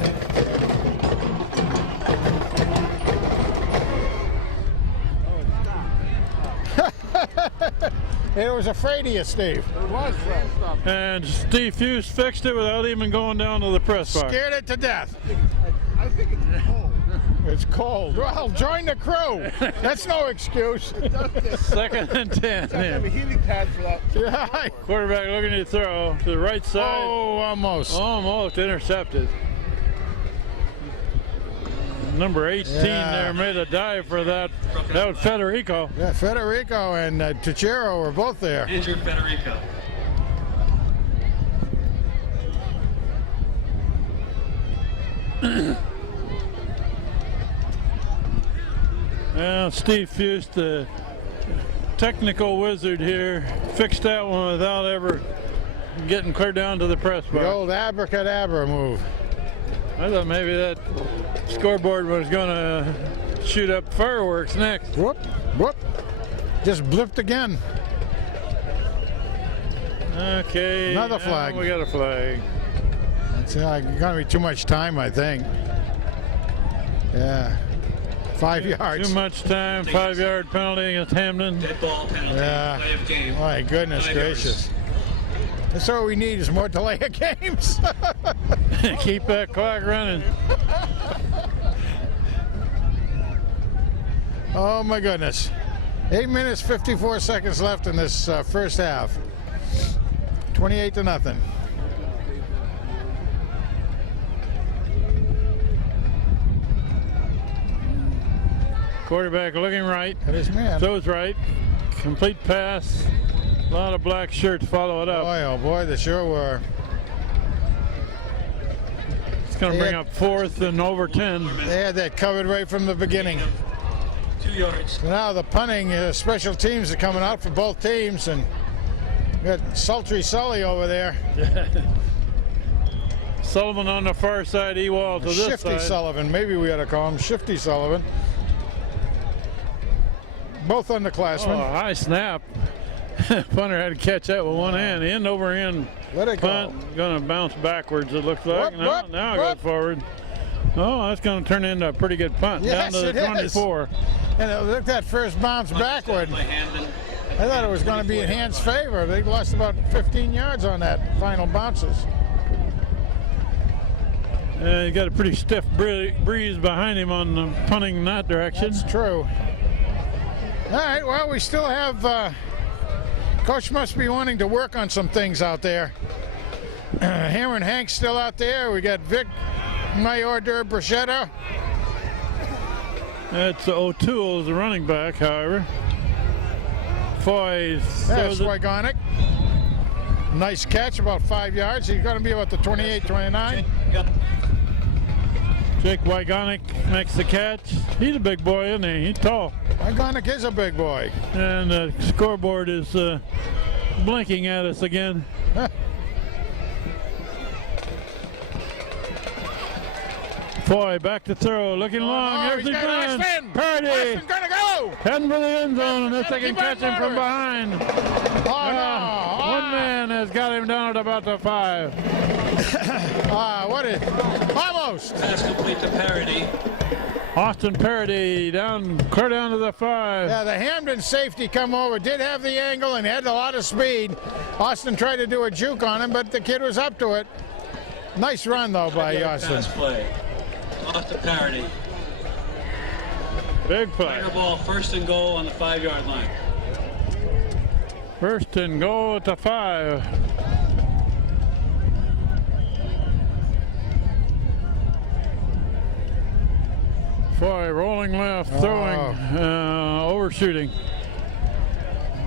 It was afraid of you, Steve. It was stuff. And Steve Hughes fixed it without even going down to the press box. Scared it to death. I think it's cold. It's cold. Well, join the crew. That's no excuse. Second and 10. I have a heating pad for that. Yeah. Quarterback looking to throw to the right side. Oh, almost. Almost intercepted. Number 18 there made a dive for that. That was Federico. Yeah, Federico and Tuchero were both there. Injured Federico. Well, Steve Fust, the technical wizard here, fixed that one without ever getting clear down to the press box. The old abracadabra move. I thought maybe that scoreboard was going to shoot up fireworks next. Whoop, whoop. Just blipped again. Okay. Another flag. We got a flag. It's going to be too much time, I think. Yeah. 5 yards. Too much time. 5-yard penalty against Hamden. Dead ball penalty. Yeah. Play of game. My goodness gracious. That's all we need is more delay of games. Keep that clock running. Oh my goodness. 8 minutes, 54 seconds left in this first half. 28-0. Quarterback looking right. That is man. Throws right. Complete pass. A lot of black shirts follow it up. Boy, oh boy, they sure were. It's going to bring up 4th and over 10. They had that covered right from the beginning. 2 yards. So now the punting special teams are coming out for both teams, and we got Sultry Sully over there. Sullivan on the far side, Ewald to this Shifty side. Sullivan, maybe we ought to call him Shifty Sullivan. Both underclassmen. Oh, high snap. Punter had to catch that with one hand. End over end. Let it go. Punt going to bounce backwards, it looks like. Whoop, Now whoop. it goes forward. Oh, that's going to turn into a pretty good punt. Yes, down to the it is. 24. And look at that first bounce backward. By Hamden I thought it was going to be in Hand's favor. They lost about 15 yards on that final bounces. You got a pretty stiff breeze behind him on the punting in that direction. That's true. All right, well, we still have, Coach must be wanting to work on some things out there. Hammer and Hank's still out there. We got Vic Mayor de Bruschetta. That's O'Toole, the running back, however. Foy That's Wygonic. Nice catch, about 5 yards. He's going to be about the 28, 29. Jake Wygonic makes the catch. He's a big boy, isn't he? He's tall. Wygonic is a big boy. And the scoreboard is blinking at us again. Foy back to throw, looking long. There's the gun. Party. Gonna go. Heading for the end zone, and this they can catch him from behind. Oh, no. One man has got him down at about the 5. What is? Almost. Pass complete to Parody. Austin Parody clear down to the 5. Yeah, the Hamden safety come over, did have the angle and had a lot of speed. Austin tried to do a juke on him, but the kid was up to it. Nice run, though, by Austin. Pass play. Off to Parody. Big play. Tiger ball, 1st and goal on the 5-yard line. 1st and goal at the 5. Foy rolling left, throwing, overshooting.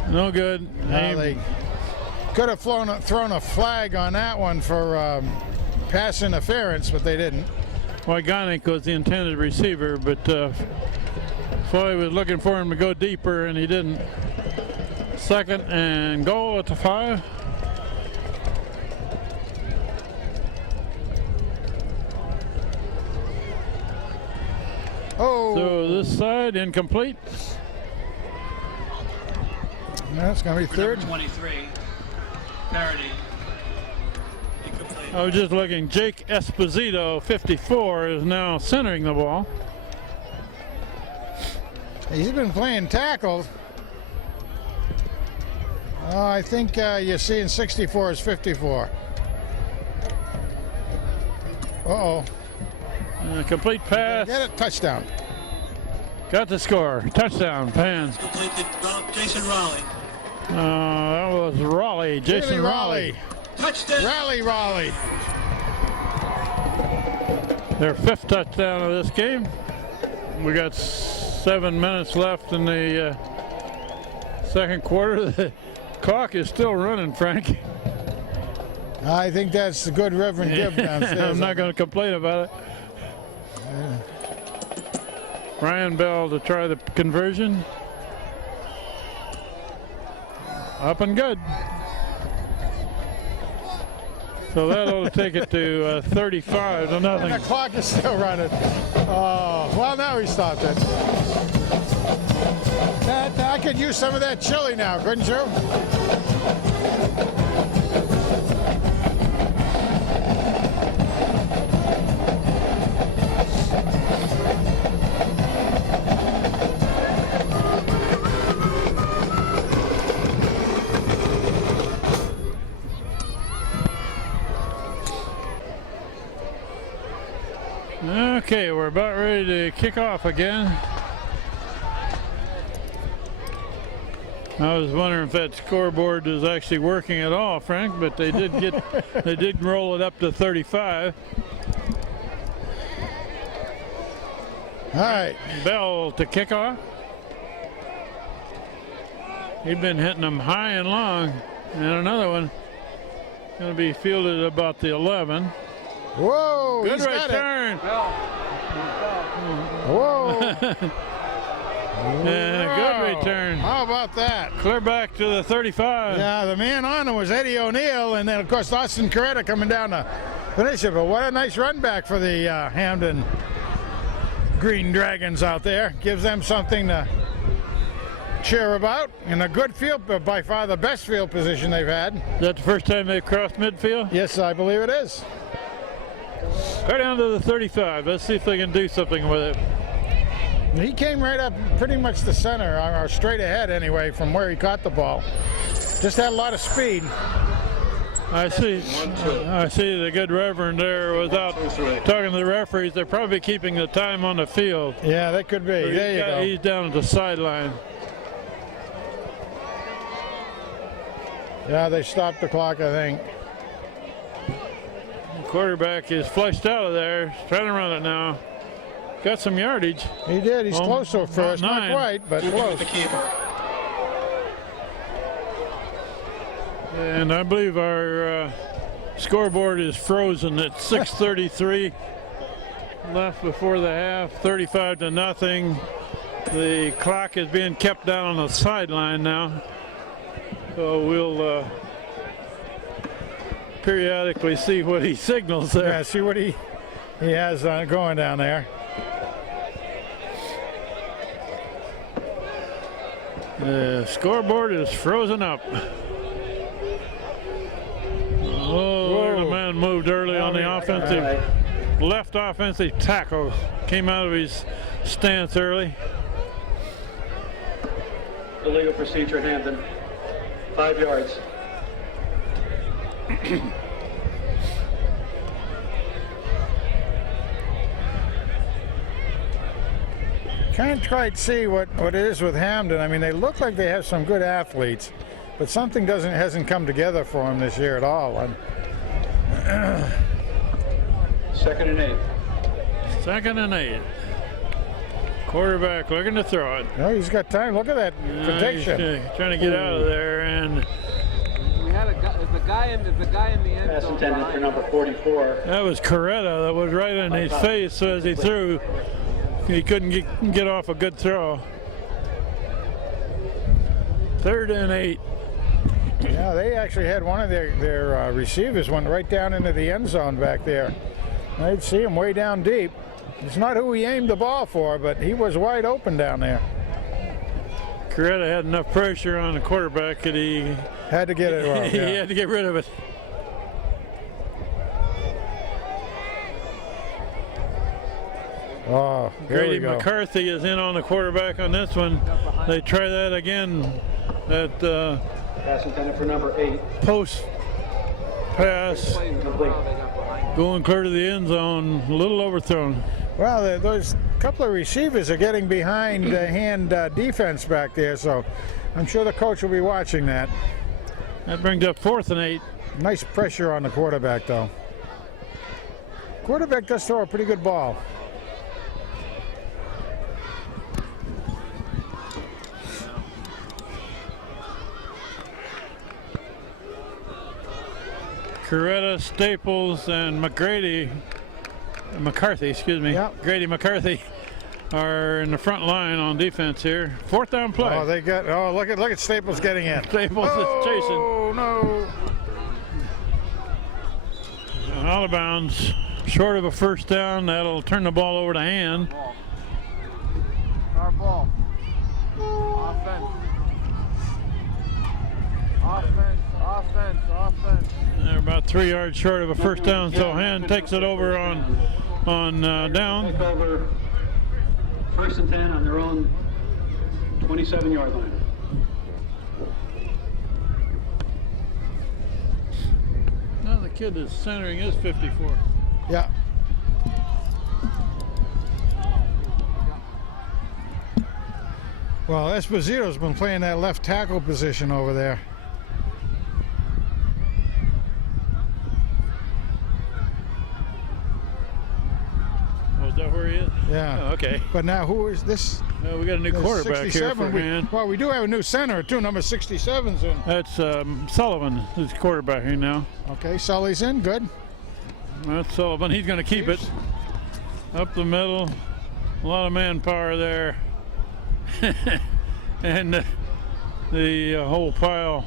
No good. They could have thrown a flag on that one for pass interference, but they didn't. Wygonic was the intended receiver, but Foy was looking for him to go deeper, and he didn't. 2nd and goal at the 5. Oh. So this side incomplete. That's going to be 3rd. 23. Parody. Incomplete. I was just looking. Jake Esposito, 54, is now centering the ball. He's been playing tackle. I think you're seeing 64 is 54. Uh-oh. Complete pass. Get it, touchdown. Got the score. Touchdown, Pans. Complete to Jason Raleigh. That was Raleigh, Jason Really, Raleigh. Touchdown. Raleigh. Their 5th touchdown of this game. We got 7 minutes left in the 2nd quarter. The clock is still running, Frank. I think that's the good Reverend Gibb downstairs. I'm not going to complain about it. Ryan Bell to try the conversion. Up and good. So that'll take it to 35 to nothing. The clock is still running. Oh, well, now he stopped it. I could use some of that chili now, couldn't you? Okay, we're about ready to kick off again. I was wondering if that scoreboard was actually working at all, Frank, but they did roll it up to 35. All right. Bell to kick off. He'd been hitting them high and long. And another one going to be fielded about the 11. Whoa, Good he's got it. return. Whoa. And a good return. How about that? Clear back to the 35. Yeah, the man on it was Eddie O'Neill, and then, of course, Austin Coretta coming down to finish it. But what a nice run back for the Hamden Green Dragons out there. Gives them something to cheer about. And a good field, by far the best field position they've had. Is that the first time they've crossed midfield? Yes, I believe it is. Right down to the 35. Let's see if they can do something with it. He came right up pretty much the center, or straight ahead anyway, from where he caught the ball. Just had a lot of speed. I see the good reverend there without talking to the referees. They're probably keeping the time on the field. Yeah, that could be. There you go. He's down at the sideline. Yeah, they stopped the clock, I think. The quarterback is flushed out of there. He's trying to run it now. Got some yardage. He did. He's close to first. Not quite, but close. And I believe our scoreboard is frozen at 6:33 left before the half, 35-0. The clock is being kept down on the sideline now. So we'll periodically see what he signals there. Yeah, see what he has going down there. The scoreboard is frozen up. Oh, the man moved early on the offensive, left offensive tackle. Came out of his stance early. Illegal procedure at Hamden. 5 yards. Can't quite see what it is with Hamden. I mean, they look like they have some good athletes, but something hasn't come together for them this year at all. 2nd and 8. 2nd and 8. Quarterback looking to throw it. Oh, he's got time. Look at that protection. He's trying to get out of there, and We had the guy in the end Pass zone. intended for number 44. that was Coretta that was right in his face. So as he threw, he couldn't get off a good throw. 3rd and 8. Yeah, they actually had one of their receivers went right down into the end zone back there. I'd see him way down deep. It's not who he aimed the ball for, but he was wide open down there. Coretta had enough pressure on the quarterback that he Had to get it wrong. he Yeah. had to get rid of it. Oh, here Grady we go. McCarthy is in on the quarterback on this one. They try that again at Pass intended for number 8. post pass, going clear to the end zone, a little overthrown. Well, those couple of receivers are getting behind hand defense back there, so I'm sure the coach will be watching that. That brings up 4th and 8. Nice pressure on the quarterback, though. Quarterback does throw a pretty good ball. Coretta, Staples, and McCarthy, excuse me. Yep. Grady McCarthy are in the front line on defense here. 4th down play. Oh, they got. Oh, look at Staples getting in. Staples is chasing. Oh no! Out of bounds, short of a 1st down. That'll turn the ball over to Hand. Our ball. Offense. Offense. They're about 3 yards short of a 1st down, so Hand takes it over on down. Take over 1st and 10 on their own 27-yard line. Now the kid is centering is 54. Yeah. Well, Esposito's been playing that left tackle position over there. Oh, is that where he is? Yeah. Oh, okay. But now who is this? We got a new quarterback here 67. for Hand. Well, we do have a new center too. Number 67's in. That's Sullivan is quarterbacking now. Okay, Sully's in. Good. That's Sullivan. He's going to keep it up the middle. A lot of manpower there. And the whole pile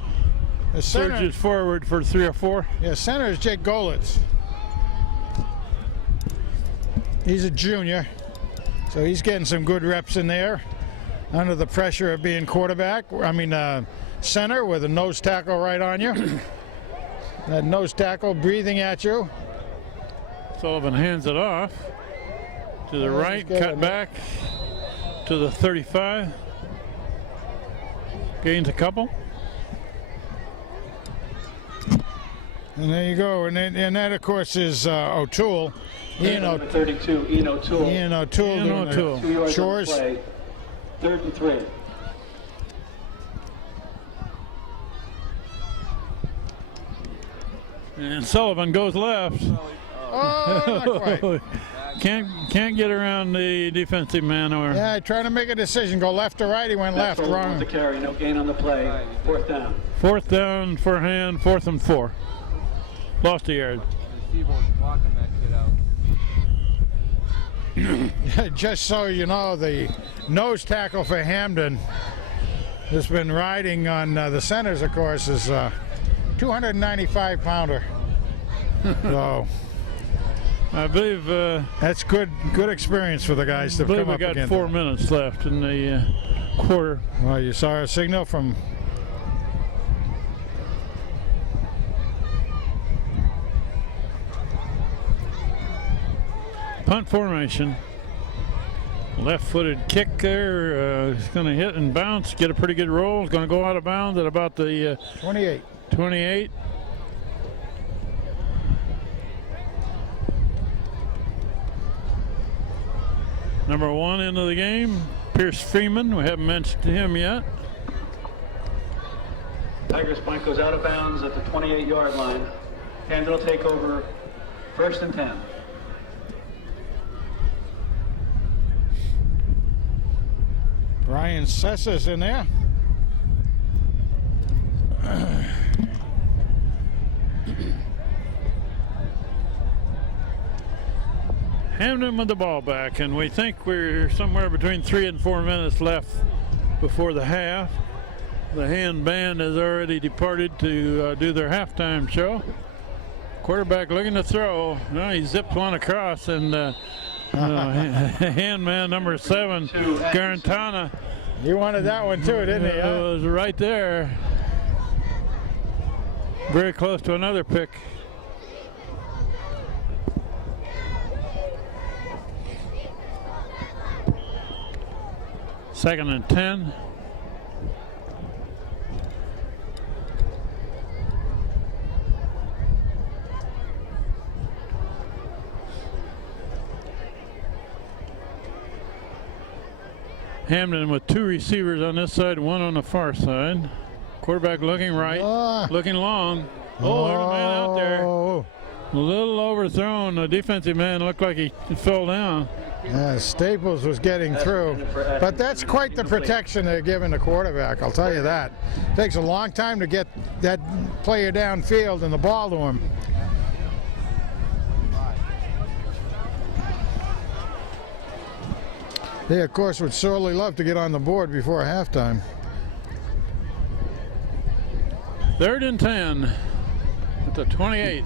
The center, surges forward for 3 or 4. yeah, center is Jake Golitz. He's a junior, so he's getting some good reps in there under the pressure of being quarterback. I mean, center with a nose tackle right on you. That nose tackle breathing at you. Sullivan hands it off to the Oh, right, he's got cut it. back. out to the 35. Gains a couple. And there you go. And that, of course, is O'Toole. Number 32, Ian O'Toole. Ian O'Toole doing the 2 yards chores. on the play. 3rd and 3. And Sullivan goes left. Oh, not quite. Can't get around the defensive man. Or Yeah, trying to make a decision. Go left or right. He went left. That's Wrong. the carry. No gain on the play. 4th down. 4th down for hand. 4th and 4. Lost a yard. Steve-O's blocking that kid out. Just so you know, the nose tackle for Hamden has been riding on the centers, of course, is 295-pounder. So I believe that's good experience for the guys to I believe come we up got against. 4 minutes left in the quarter. Well, you saw a signal from Punt formation. Left-footed kick there. He's going to hit and bounce, get a pretty good roll. He's going to go out of bounds at about the 28. 28. Number 1 into the game, Pierce Freeman. We haven't mentioned him yet. Tigers punt goes out of bounds at the 28-yard line. Hamden will take over 1st and 10. Brian Sessa's in there. Hamden with the ball back, and we think we're somewhere between 3 and 4 minutes left before the half. The hand band has already departed to do their halftime show. Quarterback looking to throw. No, he zipped one across, and hand man number 7, Garantana. He wanted that one too, didn't he? It was right there. Very close to another pick. Second and 10. Hamden with 2 receivers on this side, 1 on the far side. Quarterback looking right, looking long. Oh, there's a man out there. A little overthrown. The defensive man looked like he fell down. Yeah, Staples was getting through. But that's quite the protection they're giving the quarterback, I'll tell you that. Takes a long time to get that player downfield and the ball to him. They, of course, would sorely love to get on the board before halftime. 3rd and 10 at the 28.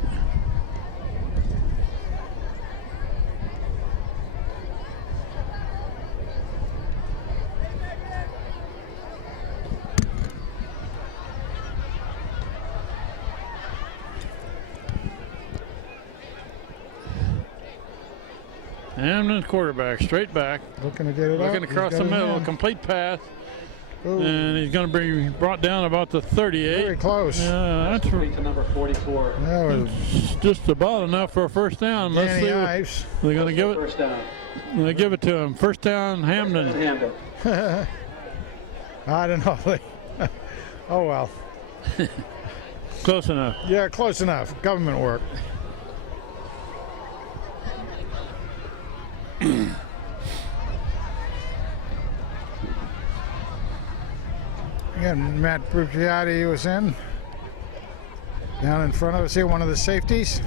Hamden quarterback, straight back. Looking to get it Looking up. across the middle, complete pass. Ooh. And he's going to be brought down about the 38. Very close. That's To number 44. That was just about enough for a first down. Let's Danny see what Ives. they're going to give it. First down. They give it to him. First down, Hamden. Hamden. I don't know. Oh, well. Close enough. Yeah, close enough. Government work. Again, Matt Brucciati was in. Down in front of us here, one of the safeties.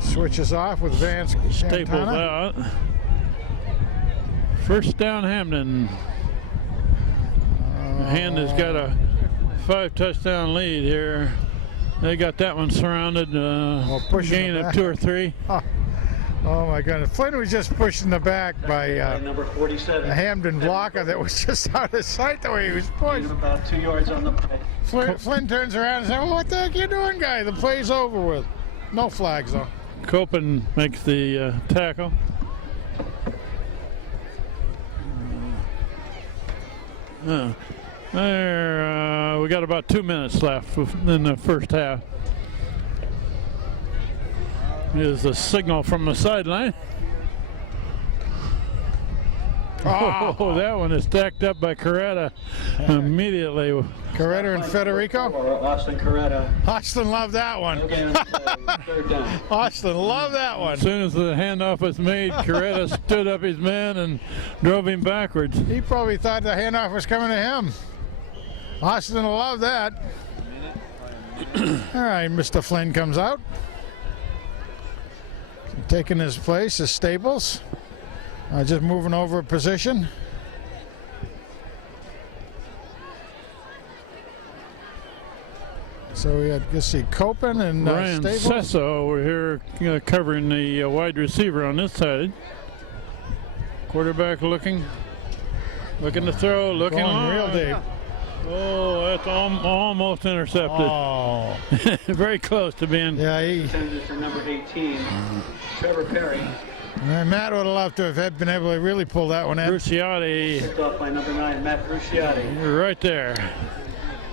Switches off with Vance Staples Santana. out. First down, Hamden. Hand has got a 5-touchdown lead here. They got that one surrounded. pushing Gain it of back. 2 or 3. Oh my goodness. Flynn was just pushed in the back by Number 47. a Hamden blocker that was just out of sight the way he was pushed. About 2 yards on the play. Flynn turns around and says, well, what the heck you doing, guy? The play's over with. No flags, though. Copen makes the tackle. We got about 2 minutes left in the first half. Here's a signal from the sideline. Oh, that one is stacked up by Coretta immediately. Coretta and Federico. Austin Coretta. Austin loved that one. Third down. Austin loved that one. As soon as the handoff was made, Coretta stood up his man and drove him backwards. He probably thought the handoff was coming to him. Austin loved that. All right, Mr. Flynn comes out. Taking his place is Staples. Just moving over a position. So we had, let's see, Copen and Ryan Staples. Sessa over here covering the wide receiver on this side. Quarterback looking to throw, looking Going long. real deep. Oh, that's almost intercepted. Oh. Very close to being. Yeah, Intended for number 18, Trevor Perry. Matt would have loved to have been able to really pull that one in. Bruciati Picked off by number 9, Matt Bruciati. right there.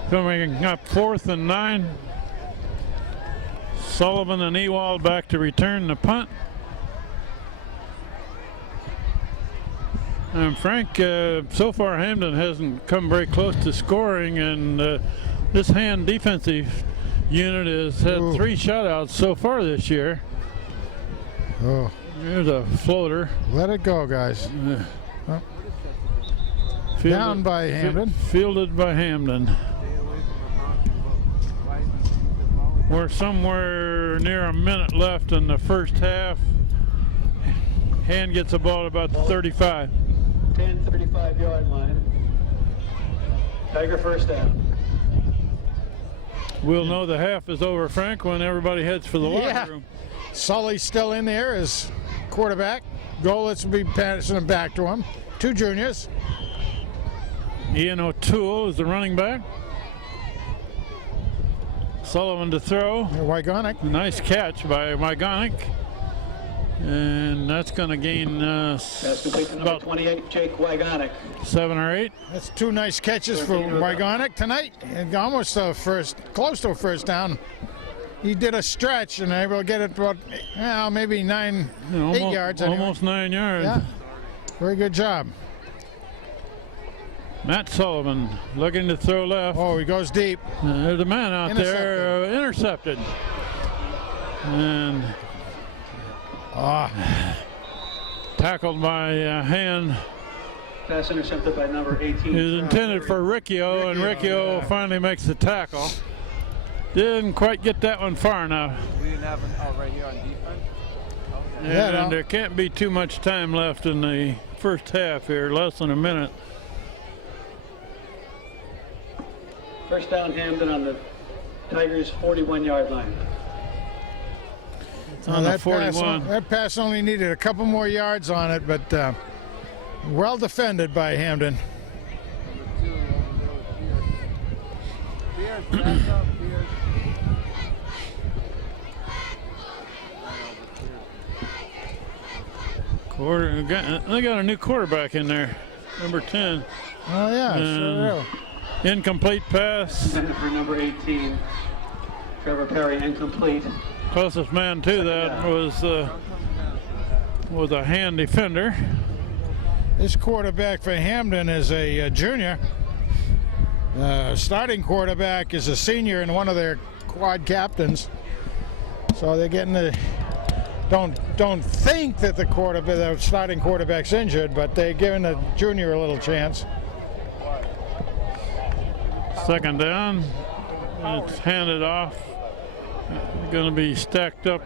Coming up 4th and 9. Sullivan and Ewald back to return the punt. And Frank, so far Hamden hasn't come very close to scoring, and this Hand defensive unit has had 3 shutouts so far this year. Oh, There's a floater. let it go, guys. Down by Hamden. Fielded by Hamden. We're somewhere near a minute left in the first half. Hand gets the ball at about the 35. 10, 35-yard line. Tiger first down. We'll know the half is over, Frank, when everybody heads for the locker Yeah. room. Sully's still in there as quarterback. Goletz will be passing it back to him. 2 juniors. Ian O'Toole is the running back. Sullivan to throw. Wygonic. Nice catch by Wygonic. And that's going to gain That's complete to number about 28, Jake Wygonic. 7 or 8. That's 2 nice catches for Wygonic tonight. And almost close to a first down. He did a stretch and able to get it about, maybe 8 yards. Anyway. Almost 9 yards. Yeah, very good job. Matt Sullivan looking to throw left. Oh, he goes deep. There's a man out there intercepted. And tackled by Hand. Pass intercepted by number 18. It was intended for Riccio, and Riccio finally makes the tackle. Didn't quite get that one far enough. We didn't have an right here on defense. And there can't be too much time left in the first half here, less than a minute. First down, Hamden on the Tigers' 41-yard line. On the that 41. That pass only needed a couple more yards on it, but well defended by Hamden. Pierce, back up, Pierce. They got a new quarterback in there, number 10. Oh, yeah, sure do. Incomplete pass. Intended for number 18, Trevor Perry, incomplete. Closest man to that was a Hand defender. This quarterback for Hamden is a junior. Starting quarterback is a senior and one of their quad captains. So they're getting the. Don't think that the starting quarterback's injured, but they're giving the junior a little chance. Second down. It's handed off. Going to be stacked up.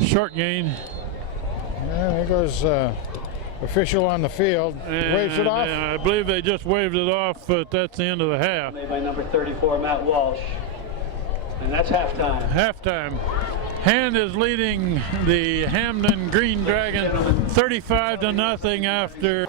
Short gain. Yeah, there goes official on the field. Waves it off. I believe they just waved it off, but that's the end of the half. Made by number 34, Matt Walsh. And that's halftime. Halftime. Hand is leading the Hamden Green Dragon 35-0 after.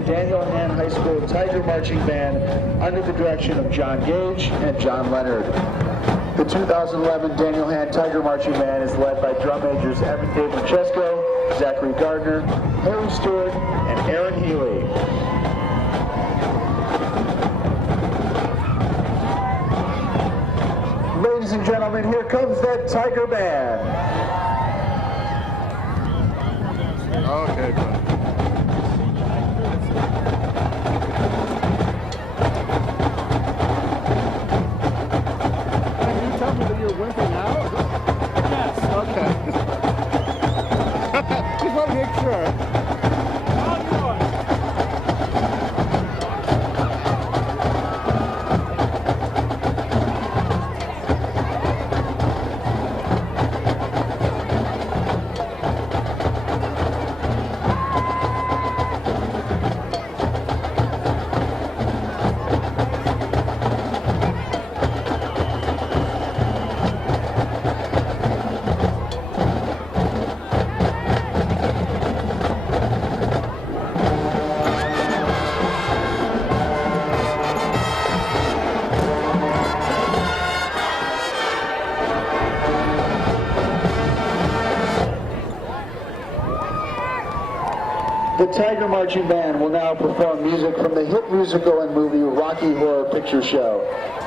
the Daniel Hand High School Tiger Marching Band under the direction of John Gage and John Leonard. The 2011 Daniel Hand Tiger Marching Band is led by drum majors Evan Dave Francesco, Zachary Gardner, Harry Stewart, and Aaron Healy. Ladies and gentlemen, here comes that Tiger Band. Okay, good. Can you tell me that you're wimping out? Yes. Okay. Just want to make sure. The Tiger Marching Band will now perform music from the hit musical and movie Rocky Horror Picture Show.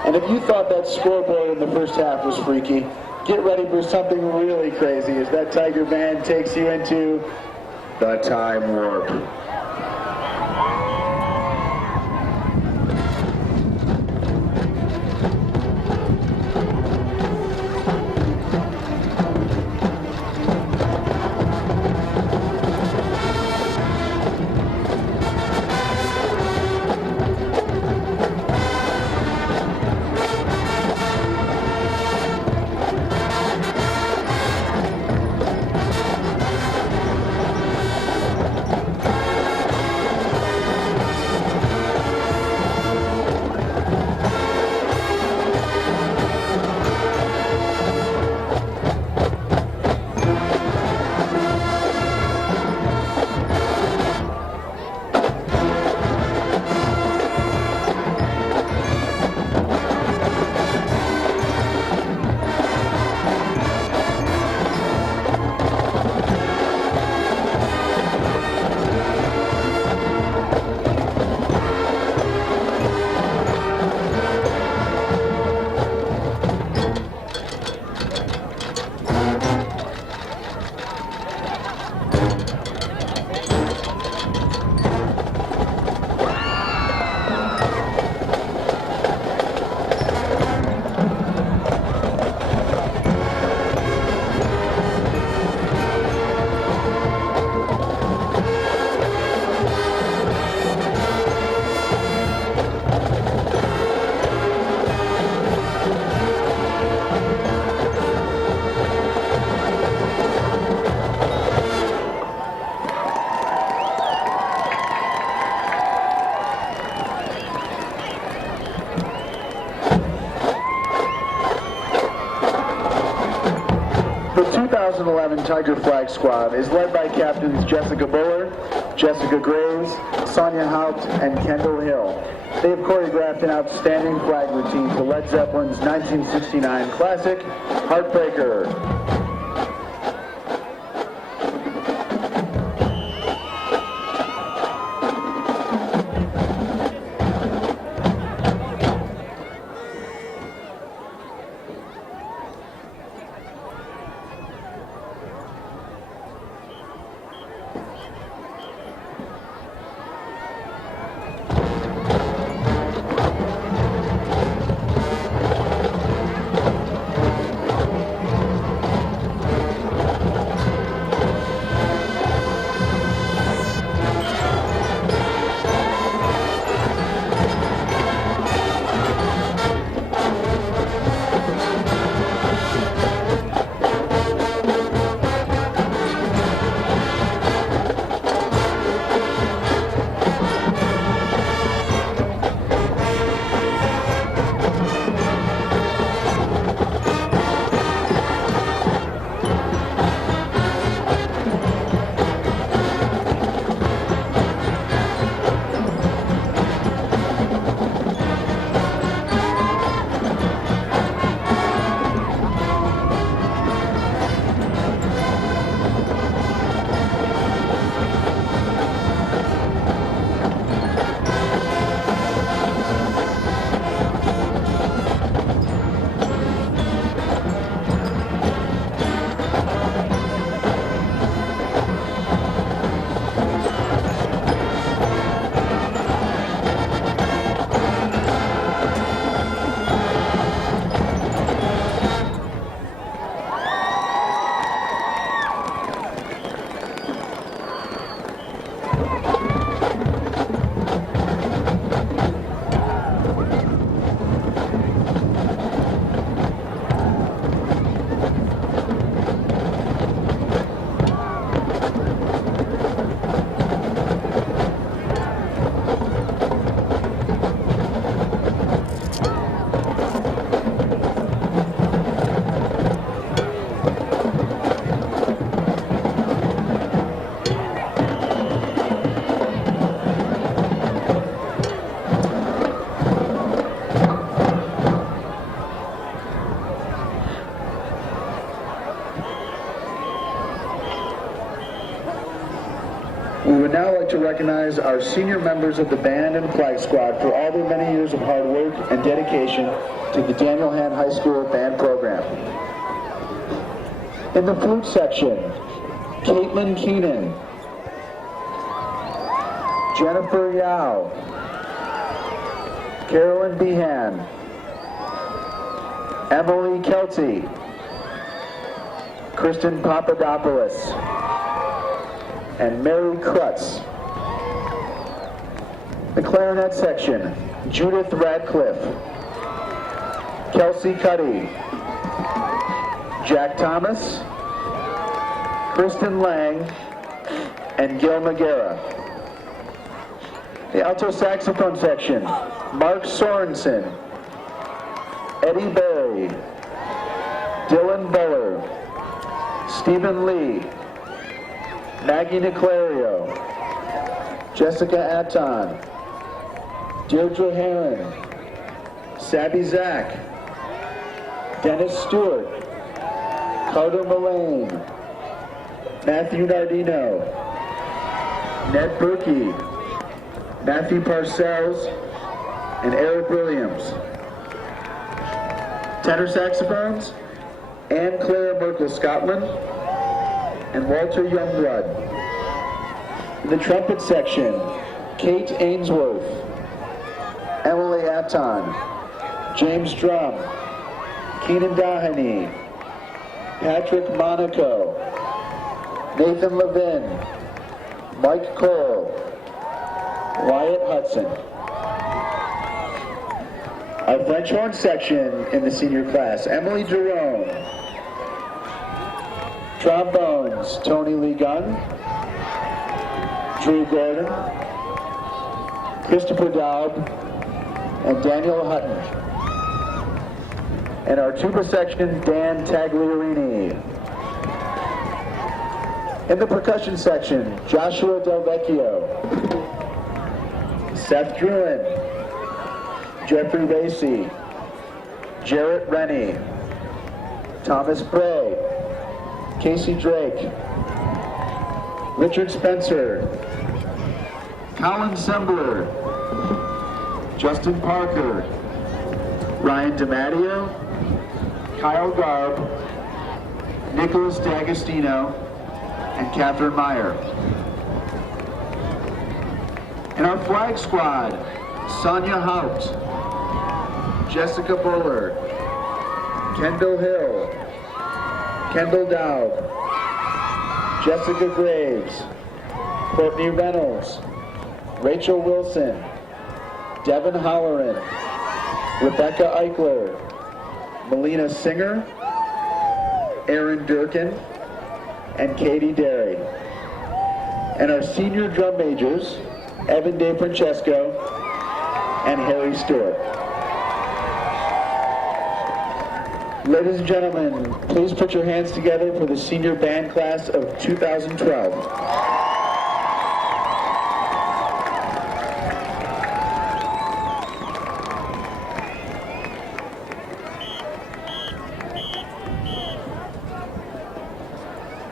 And if you thought that scoreboard in the first half was freaky, get ready for something really crazy as that Tiger Band takes you into the time warp. The 2011 Tiger Flag Squad is led by captains Jessica Buller, Jessica Graves, Sonia Haupt, and Kendall Hill. They have choreographed an outstanding flag routine to Led Zeppelin's 1969 classic, Heartbreaker. We would now like to recognize our senior members of the band and flag squad for all their many years of hard work and dedication to the Daniel Hand High School band program. In the flute section, Caitlin Keenan, Jennifer Yao, Carolyn Behan, Emily Kelty, Kristen Papadopoulos, and Mary Krutz. The clarinet section, Judith Radcliffe, Kelsey Cuddy, Jack Thomas, Kristen Lang, and Gil Magera. The alto saxophone section, Mark Sorensen, Eddie Berry, Dylan Buller, Stephen Lee, Maggie Niclario, Jessica Atton, Deirdre Heron, Sabby Zach, Dennis Stewart, Carter Mullane, Matthew Nardino, Ned Berkey, Matthew Parcells, and Eric Williams. Tenor saxophones, Anne Claire Merkel Scotland, and Walter Youngblood. In the trumpet section, Kate Ainsworth, Emily Atton, James Drum, Keenan Doheny, Patrick Monaco, Nathan Levin, Mike Cole, Wyatt Hudson. Our French horn section in the senior class, Emily Jerome. Trombones, Tony Lee Gunn, Drew Gordon, Christopher Daub, and Daniel Hutton. And our tuba section, Dan Tagliarini. In the percussion section, Joshua Del Vecchio, Seth Druin, Jeffrey Lacey, Jarrett Rennie, Thomas Bray, Casey Drake, Richard Spencer, Colin Sembler, Justin Parker, Ryan DiMatteo, Kyle Garb, Nicholas D'Agostino, and Catherine Meyer. In our flag squad, Sonia Haupt, Jessica Buller, Kendall Hill, Kendall Dowd, Jessica Graves, Courtney Reynolds, Rachel Wilson, Devin Holleran, Rebecca Eichler, Melina Singer, Aaron Durkin, and Katie Derry. And our senior drum majors, Evan DeFrancesco and Harry Stewart. Ladies and gentlemen, please put your hands together for the senior band class of 2012.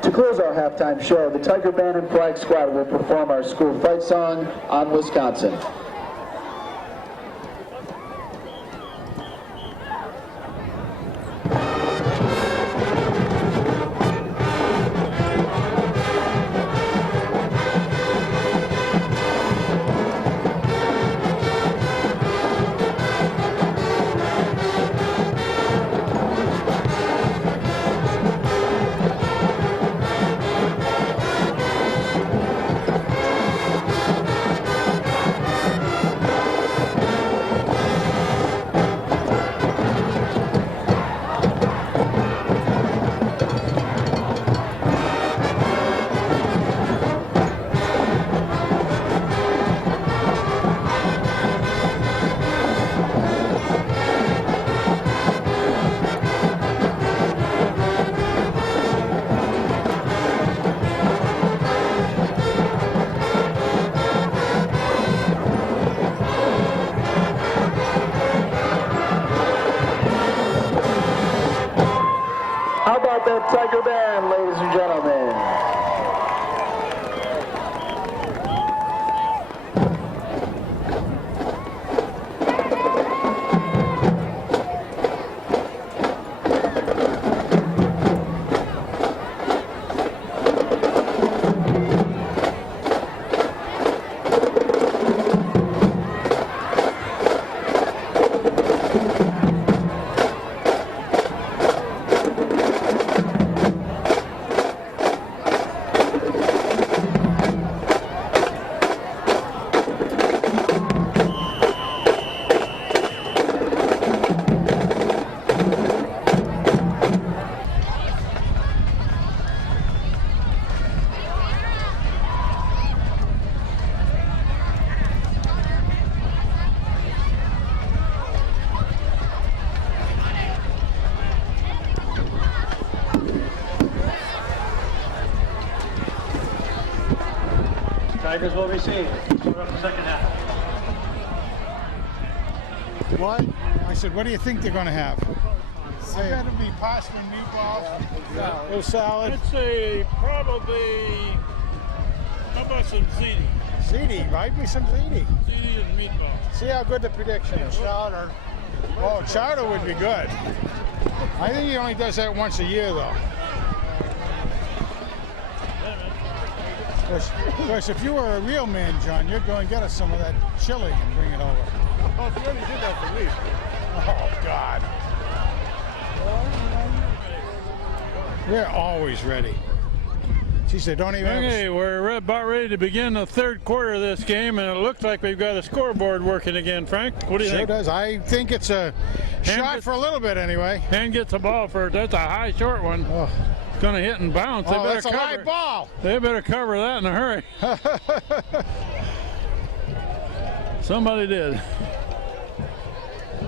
To close our halftime show, the Tiger Band and Flag Squad will perform our school fight song, "On Wisconsin." Tigers will receive. Start off the second half. What? I said, what do you think they're going to have? I bet it'll be pasta and meatballs, a little salad. I'd say probably, how about some ziti? Ziti, might be some ziti. Ziti and meatballs. See how good the prediction is. Chowder. Oh, chowder would be good. I think he only does that once a year, though. Of course, if you were a real man, John, you'd go and get us some of that chili and bring it over. Oh, you already did that for me. Oh, God. We're always ready. She said, don't even... Okay, we're about ready to begin the third quarter of this game, and it looks like we've got a scoreboard working again, Frank. What do you Sure think? does. I think it's a shot for a little bit, anyway. Hand gets the ball first. That's a high, short one. Oh, It's going to hit and bounce. They better that's a high ball. They better cover that in a hurry. Somebody did.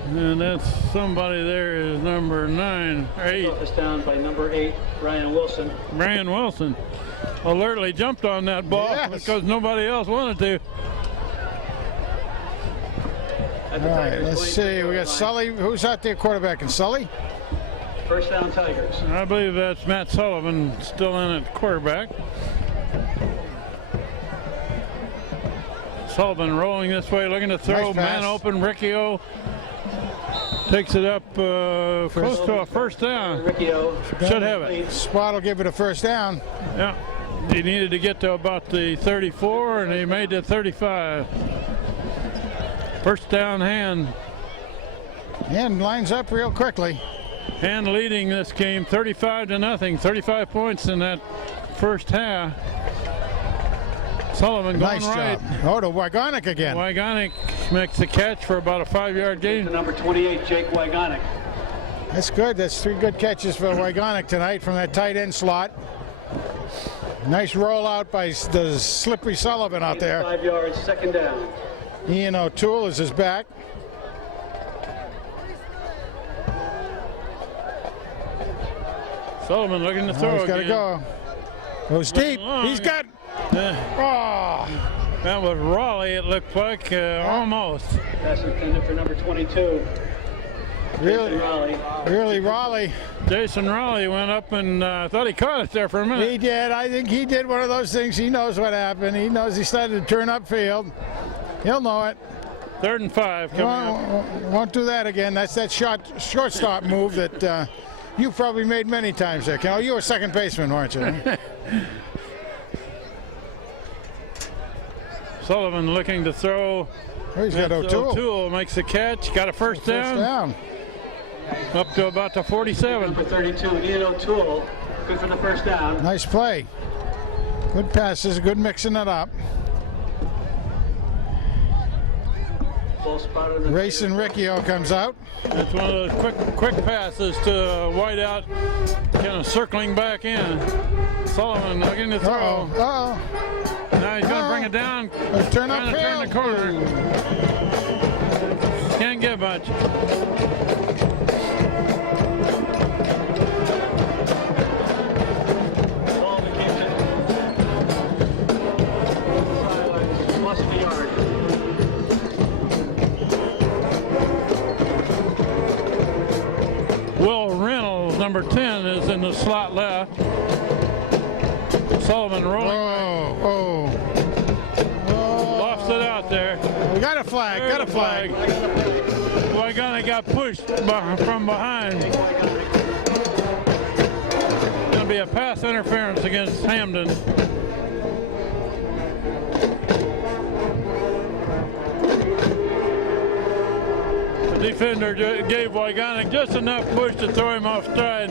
And that's somebody there is number 9 or 8. Focus down by number 8, Brian Wilson. Brian Wilson alertly jumped on that ball because nobody else wanted to. All right, let's see. We got Sully. Who's out there quarterbacking? Sully? First down, Tigers. I believe that's Matt Sullivan still in at quarterback. Sullivan rolling this way, looking to throw. Nice pass. Man open. Riccio takes it up close to a first down. Riccio. Should have it. Spot will give it a first down. Yeah. He needed to get to about the 34, and he made it 35. First down, Hand. And lines up real quickly. Hand leading this game 35-0. 35 points in that first half. Sullivan going Nice right. job. Oh, to Wygonic again. Wygonic makes the catch for about a 5-yard gain. Number 28, Jake Wygonic. That's good. That's 3 good catches for Wygonic tonight from that tight end slot. Nice rollout by the slippery Sullivan out there. 5 yards, second down. Ian O'Toole is his back. Sullivan looking to throw He's got to again. go. Goes deep. long. He's got. Yeah, Oh, that was Raleigh, it looked like, almost. Pass intended for number 22, really, Raleigh. really, Raleigh. Jason Raleigh went up and thought he caught it there for a minute. He did. I think he did one of those things. He knows what happened. He knows he started to turn upfield. He'll know it. 3rd and 5 coming up. Won't do that again. That's that shortstop move that you probably made many times there, Cal. You were second baseman, weren't you? Sullivan looking to throw. Oh, he's got O'Toole. O'Toole makes the catch. Got a first down. Up to about the 47. Number 32, Ian O'Toole. Good for the first down. Nice play. Good passes. Good mixing it up. Full spot on the Racing Riccio comes out. It's one of those quick passes to wide out, kind of circling back in. Sullivan looking to throw. Uh-oh. Now he's going to bring it down. Turn Trying to turn the corner. Can't get much. ball that keeps it. Sidelines, plus the yard. Will Reynolds, number 10, is in the slot left. Sullivan rolling. Lofts it out there. We got a flag. There's Got a flag. Wygonic got pushed from behind. Going to be a pass interference against Hamden. The defender gave Wygonic just enough push to throw him off stride.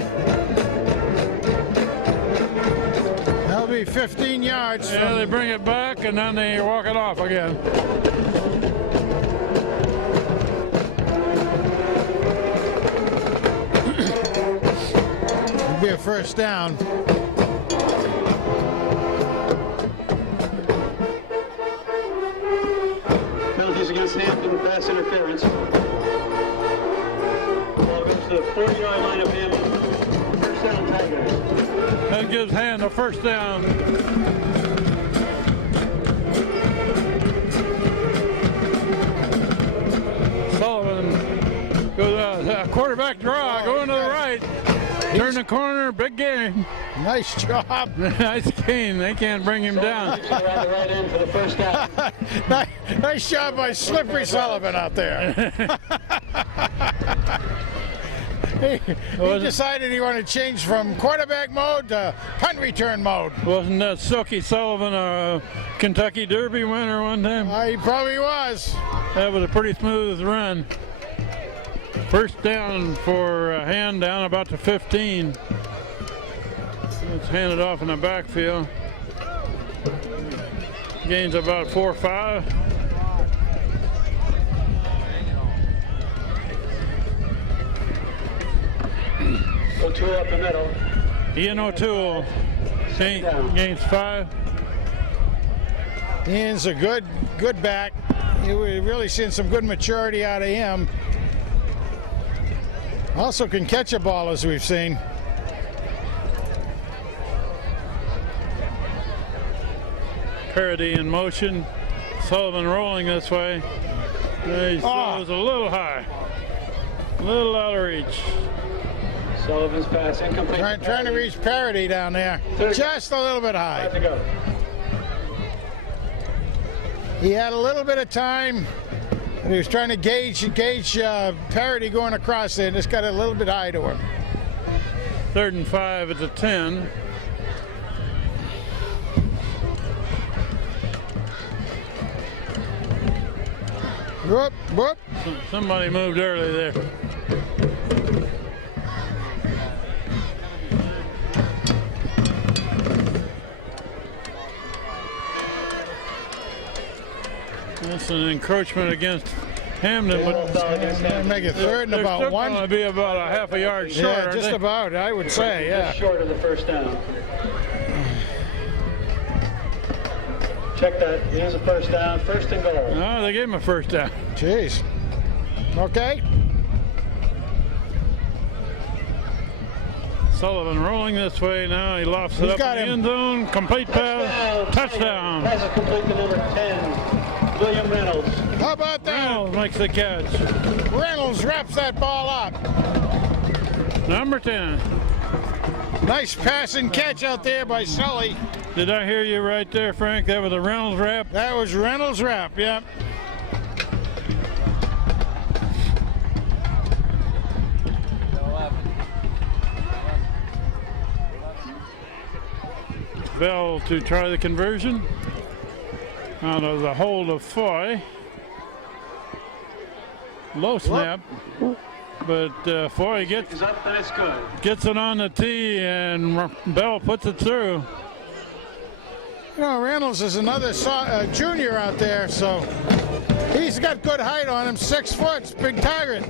That'll be 15 yards. Yeah, they bring it back and then they walk it off again. It'll be a first down. Penalties against Hampton, pass interference. Ball goes to the 40-yard line of Hampton. First down, Tigers. That gives Hand a first down. quarterback draw, going to the right. Turn the corner, big game. Nice job. Nice game. They can't bring him down. Around the right end for the first down. Nice job by Slippery Sullivan out there. He decided he wanted to change from quarterback mode to punt return mode. Wasn't that Silky Sullivan a Kentucky Derby winner one time? He probably was. That was a pretty smooth run. First down for Hand down about to 15. Let's hand it off in the backfield. Gains about 4 or 5. O'Toole up the middle. Ian O'Toole gains 5. Ian's a good back. We've really seen some good maturity out of him. Also can catch a ball, as we've seen. Parody in motion. Sullivan rolling this way. He throws a little high. A little out of reach. Sullivan's pass incomplete. Trying to reach Parody down there. Just a little bit high. 5 to go. He had a little bit of time. He was trying to gauge Parody going across there, and just got a little bit high to him. 3rd and 5 at the 10. Whoop, whoop. Somebody moved early there. That's an encroachment against Hamden. But Make it 3rd and about 1. Going to be about a half a yard short. Yeah, just about, I would say, yeah. Short of the first down. Check that. Here's a first down. 1st and goal. No, they gave him a first down. Jeez. Okay. Sullivan rolling this way now. He lofts it He's up got in the him. end zone. Complete pass. Touchdown. Pass is complete to number 10, William Reynolds. How about that? Reynolds makes the catch. Reynolds wraps that ball up. Number 10. Nice pass and catch out there by Sully. Did I hear you right there, Frank? That was a Reynolds wrap. That was Reynolds' wrap, yeah. Bell to try the conversion out of the hold of Foy. Low snap, but Foy He's up and it's good. gets it on the tee, and Bell puts it through. You know, Reynolds is another junior out there, so he's got good height on him. 6 foot, big target.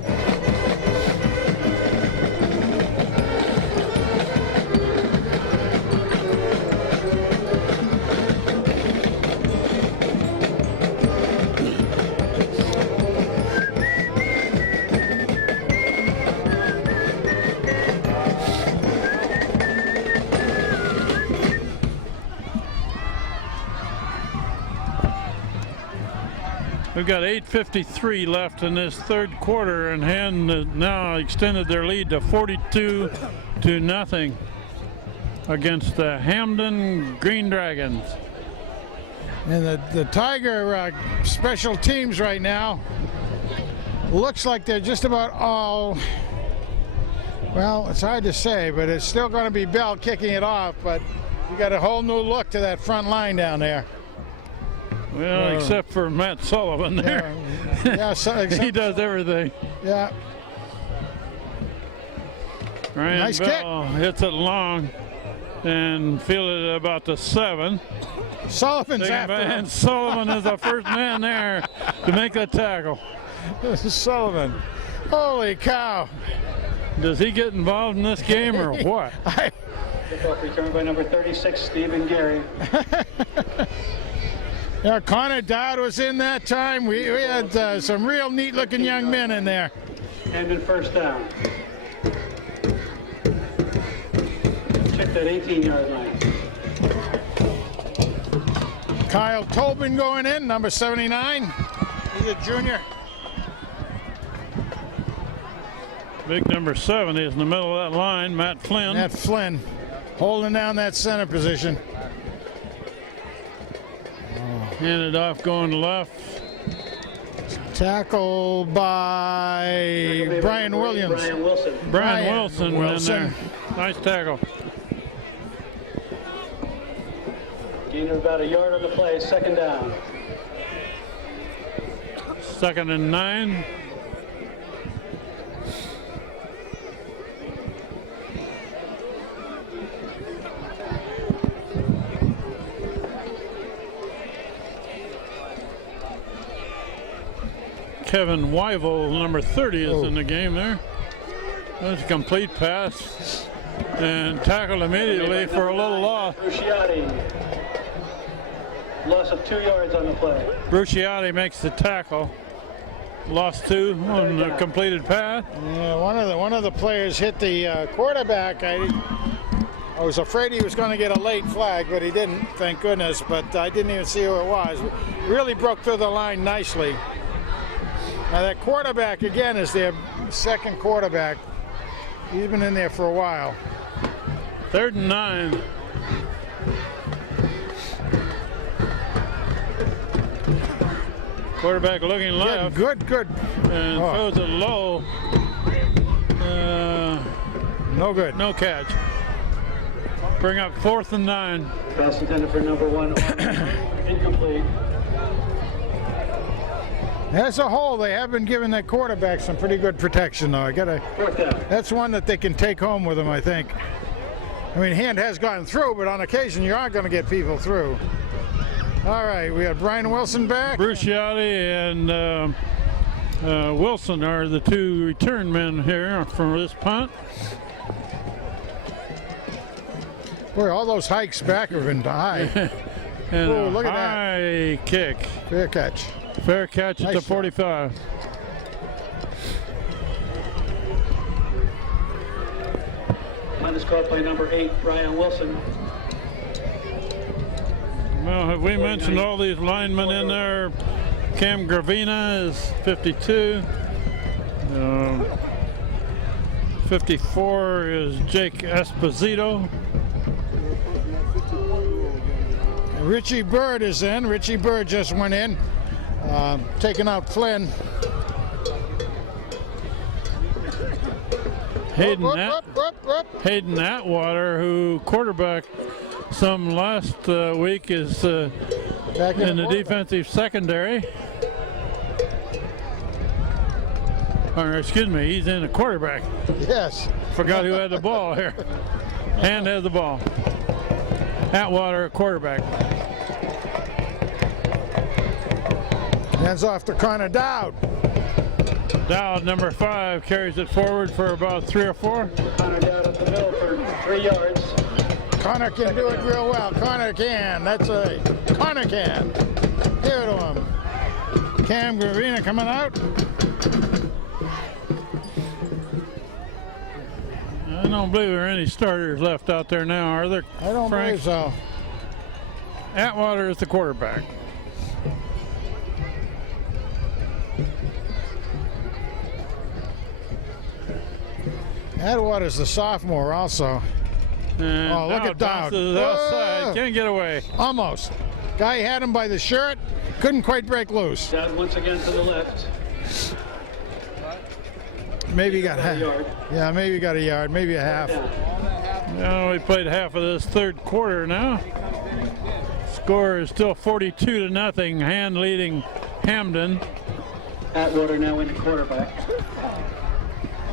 We've got 8:53 left in this 3rd quarter, and Hand now extended their lead to 42-0 against the Hamden Green Dragons. And the Tiger special teams right now looks like they're just about all, well, it's hard to say, but it's still going to be Bell kicking it off, but you got a whole new look to that front line down there. Well, except for Matt Sullivan there. Yeah, He does everything. Yeah. Ryan Nice Bell hits it long and fielded it about the 7. Sullivan's after him. And Sullivan is the first man there to make that tackle. This is Sullivan. Holy cow. Does he get involved in this game or what? Kickoff returned by number 36, Stephen Gary. Yeah, Connor Dodd was in that time. We had some real neat-looking young men in there. And in first down. Check that 18-yard line. Kyle Tobin going in, number 79. He's a junior. Big number 70 is in the middle of that line, Matt Flynn. Matt Flynn holding down that center position. Handed off going left. Tackle by Brian Williams. Brian Wilson in there. Nice tackle. Gain of about a yard on the play, second down. 2nd and 9. Kevin Wyville, number 30, is in the game there. That's a complete pass and tackled immediately for a little loss. Loss of 2 yards on the play. Bruciati makes the tackle. Lost 2 on the completed pass. Yeah, one of the players hit the quarterback. I was afraid he was going to get a late flag, but he didn't, thank goodness. But I didn't even see who it was. Really broke through the line nicely. Now that quarterback again is their second quarterback. He's been in there for a while. 3rd and 9. Quarterback looking left. Good. And throws it low. No good. No catch. Bring up 4th and 9. Pass intended for number 1. Incomplete. As a whole, they have been giving their quarterback some pretty good protection, though. Fourth down. That's one that they can take home with them, I think. I mean, Hand has gotten through, but on occasion you aren't going to get people through. All right, we have Brian Wilson back. Bruciati and Wilson are the 2 return men here for this punt. Boy, all those hikes back have been high. And Whoa, a look at high kick. Fair catch. Fair catch at the 45. Line is caught by number 8, Brian Wilson. Well, have we mentioned all these linemen in there? Cam Gravina is 52. 54 is Jake Esposito. Richie Bird is in. Richie Bird just went in, taking out Flynn. Hayden Atwater, who quarterbacked some last week, is Back in the defensive secondary. Or excuse me, he's in the quarterback. Yes. Forgot who had the ball here. Hand had the ball. Atwater, quarterback. Hands off to Connor Dowd. Dowd, number 5, carries it forward for about 3 or 4. Connor down at the middle for 3 yards. Connor can do it real well. Connor can. That's a Connor can. Give it to him. Cam Gravina coming out. I don't believe there are any starters left out there now, are there? I don't believe so. Atwater is the quarterback. Atwater's the sophomore also. And Oh, look at Dowd. bounces outside. Can't get away. Almost. Guy had him by the shirt. Couldn't quite break loose. Down once again to the left. Maybe he got About a half. yard. Yeah, maybe he got a yard. Maybe a half. Now we played half of this 3rd quarter now. Score is still 42-0. Hand leading Hamden. Atwater now in the quarterback.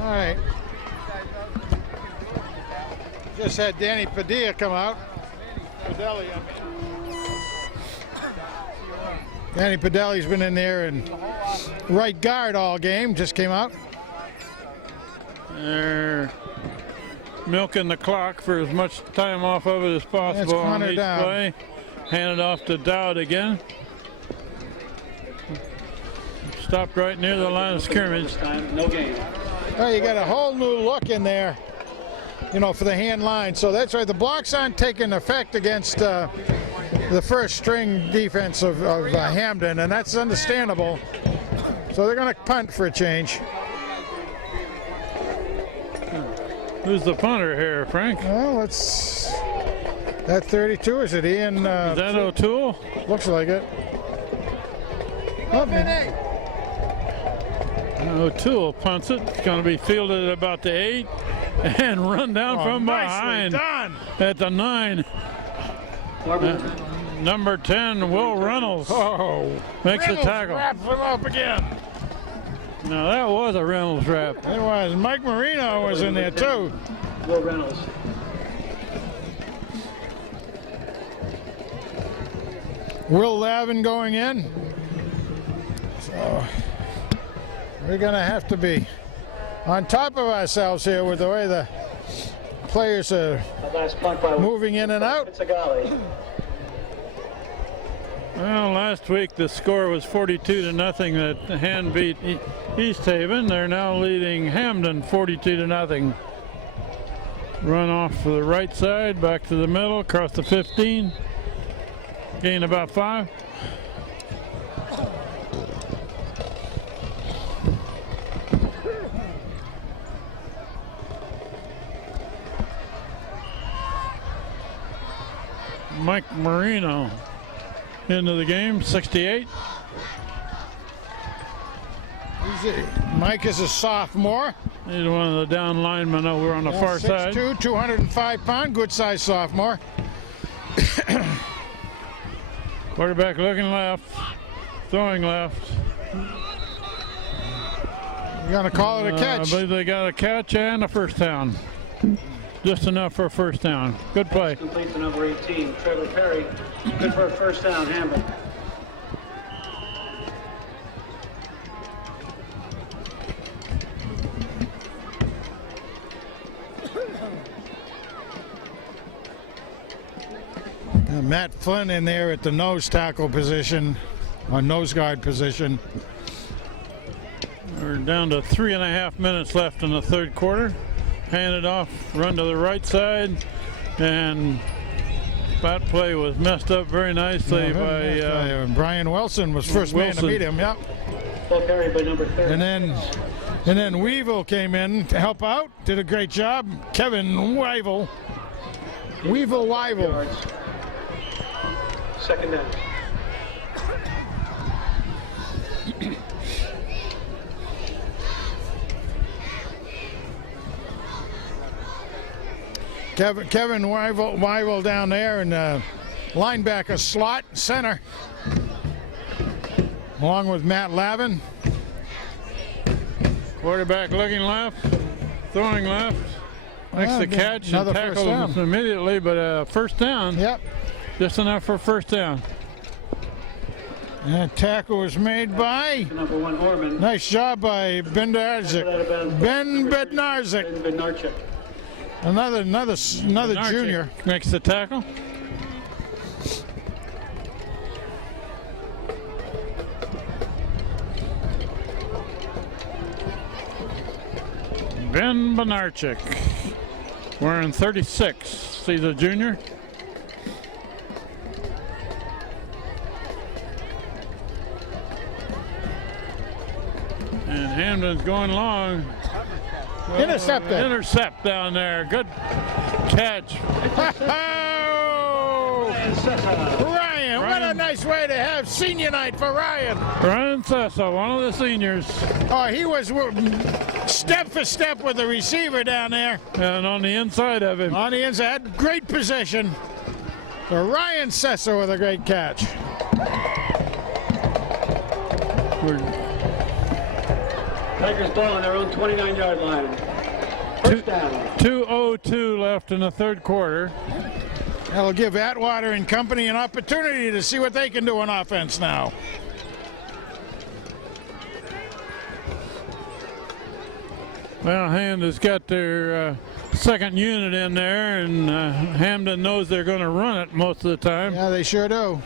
All right. Just had Danny Padilla come out. Danny Padilli's been in there and right guard all game. Just came out. They're milking the clock for as much time off of it as possible on each play. Handed off to Dowd again. Stopped right near the line of scrimmage. No gain. Well, you got a whole new look in there, you know, for the hand line. So that's right. The blocks aren't taking effect against the first string defense of Hamden, and that's understandable. So they're going to punt for a change. Who's the punter here, Frank? Well, it's that 32. Is it Ian? Is that O'Toole? Looks like it. O'Toole punts it. It's going to be fielded at about the 8 and run down from behind done. at the 9. Number 10, Will Reynolds. Oh, makes the Reynolds tackle. wraps him up again. Now that was a Reynolds wrap. It was. Mike Marino was in there too. Will Reynolds. Will Lavin going in. So we're going to have to be on top of ourselves here with the way the players are Last punt by moving in and out. It's a golly. Well, last week the score was 42-0 that Hand beat East Haven. They're now leading Hamden 42-0. Run off to the right side, back to the middle, across the 15. Gain about 5. Mike Marino into the game, 68. Mike is a sophomore. He's one of the down linemen over on the far side. 6'2", 205-pound, good-sized sophomore. Quarterback looking left, throwing left. You're going to call it a catch. I believe they got a catch and a first down. Just enough for a first down. Good play. Complete to number 18, Trevor Perry. Good for a first down, Hamden. Matt Flynn in there at the nose tackle position, or nose guard position. We're down to 3.5 minutes left in the third quarter. Hand it off, run to the right side, and that play was messed up very nicely by Brian Wilson was first man to meet him. Yep. Ball carried by number 30. And then Weevil came in to help out. Did a great job. Kevin Weevil. Yards. Second down. Kevin Weivel down there, and linebacker slot center, along with Matt Lavin. Quarterback looking left, throwing left, makes the catch and tackles immediately, but first down. Yep. Just enough for first down. That tackle was made by. Number 1, Orman. Nice job by Ben Bednarczyk. Ben Bednarczyk. Another junior. Makes the tackle. Ben Bednarczyk, wearing 36. He's a junior. And Hamden's going long. Intercepted. Intercept down there. Good catch. Oh! Ryan, what a nice way to have senior night for Ryan. Ryan Sessa, one of the seniors. Oh, he was step for step with the receiver down there. And on the inside of him. On the inside, great position. So Ryan Sessa with a great catch. Tigers ball on their own 29-yard line. First down. 2:02 left in the third quarter. That'll give Atwater and company an opportunity to see what they can do on offense now. Well, Hand has got their second unit in there, and Hamden knows they're going to run it most of the time. Yeah, they sure do.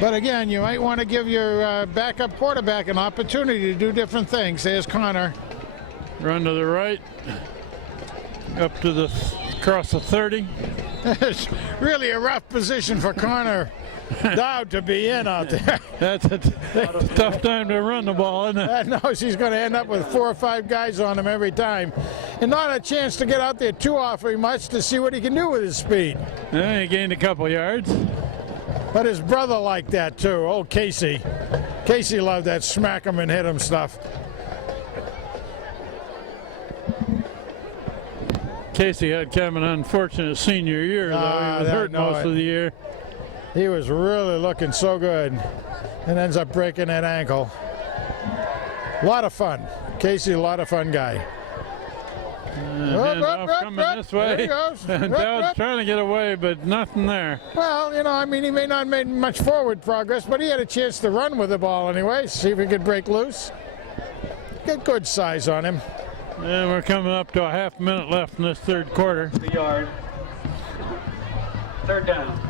But again, you might want to give your backup quarterback an opportunity to do different things. There's Connor. Run to the right, up to across the 30. It's really a rough position for Connor Dowd to be in out there. That's a tough time to run the ball, isn't it? That knows he's going to end up with 4 or 5 guys on him every time. And not a chance to get out there too awfully much to see what he can do with his speed. Yeah, he gained a couple yards. But his brother liked that too, old Casey. Casey loved that smack him and hit him stuff. Casey had kind of an unfortunate senior year, though. He was hurt most of the year. He was really looking so good and ends up breaking that ankle. A lot of fun. Casey, a lot of fun guy. Handoff coming this way. There he goes. And Dowd's trying to get away, but nothing there. Well, you know, I mean, he may not have made much forward progress, but he had a chance to run with the ball anyway, see if he could break loose. Get good size on him. And we're coming up to a half minute left in this third quarter. The yard. Third down.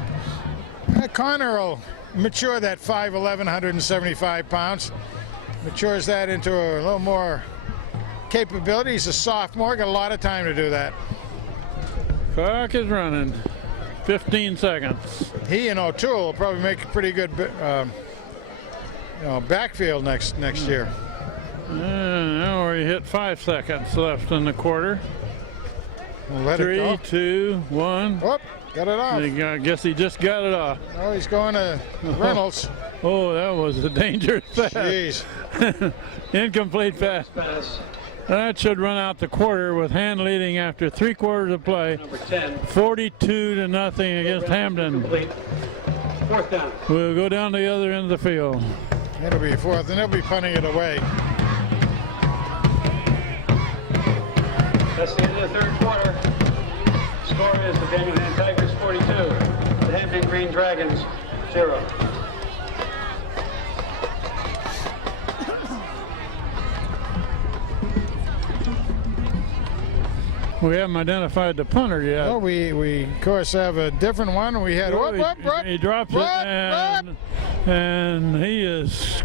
Connor will mature that 5'11", 175 pounds. Matures that into a little more capability. He's a sophomore, got a lot of time to do that. Clock is running. 15 seconds. He and O'Toole will probably make a pretty good backfield next year. Now we hit 5 seconds left in the quarter. We'll let 3, it go. 2, 1. Oh, got it off. I guess he just got it off. Oh, he's going to Reynolds. Oh, that was a dangerous pass. Jeez. Incomplete pass. That should run out the quarter with Hand leading after 3 quarters of play. Number 10. 42-0 against Hamden. Complete. Fourth down. We'll go down to the other end of the field. It'll be fourth, and they'll be punting it away. That's the end of the third quarter. Score is the Daniel Hand Tigers 42, the Hamden Green Dragons 0. We haven't identified the punter yet. Well, we of course have a different one. We had He drops it, and he is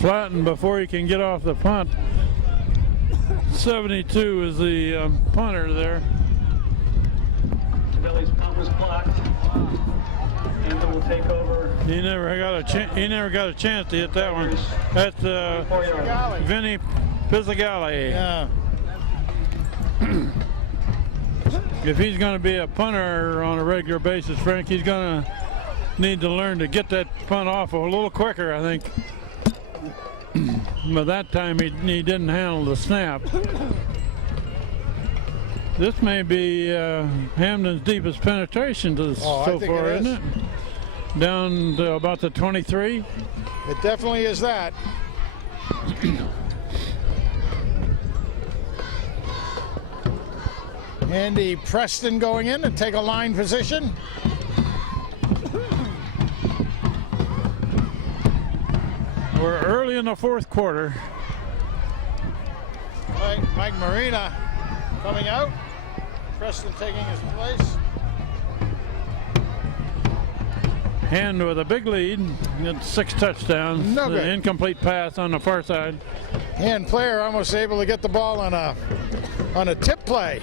flattened before he can get off the punt. 72 is the punter there. Billy's punt was blocked. Hamden will take over. He never got a chance to hit that one. That's 4 yards. Vinny Pizzagalli. Yeah. If he's going to be a punter on a regular basis, Frank, he's going to need to learn to get that punt off a little quicker, I think. But that time he didn't handle the snap. This may be Hamden's deepest penetration so far, isn't it? Down to about the 23. It definitely is that. Andy Preston going in to take a line position. We're early in the fourth quarter. Mike Marina coming out. Preston taking his place. Hand with a big lead. Got 6 touchdowns. No good. An incomplete pass on the far side. And player almost able to get the ball on a tip play.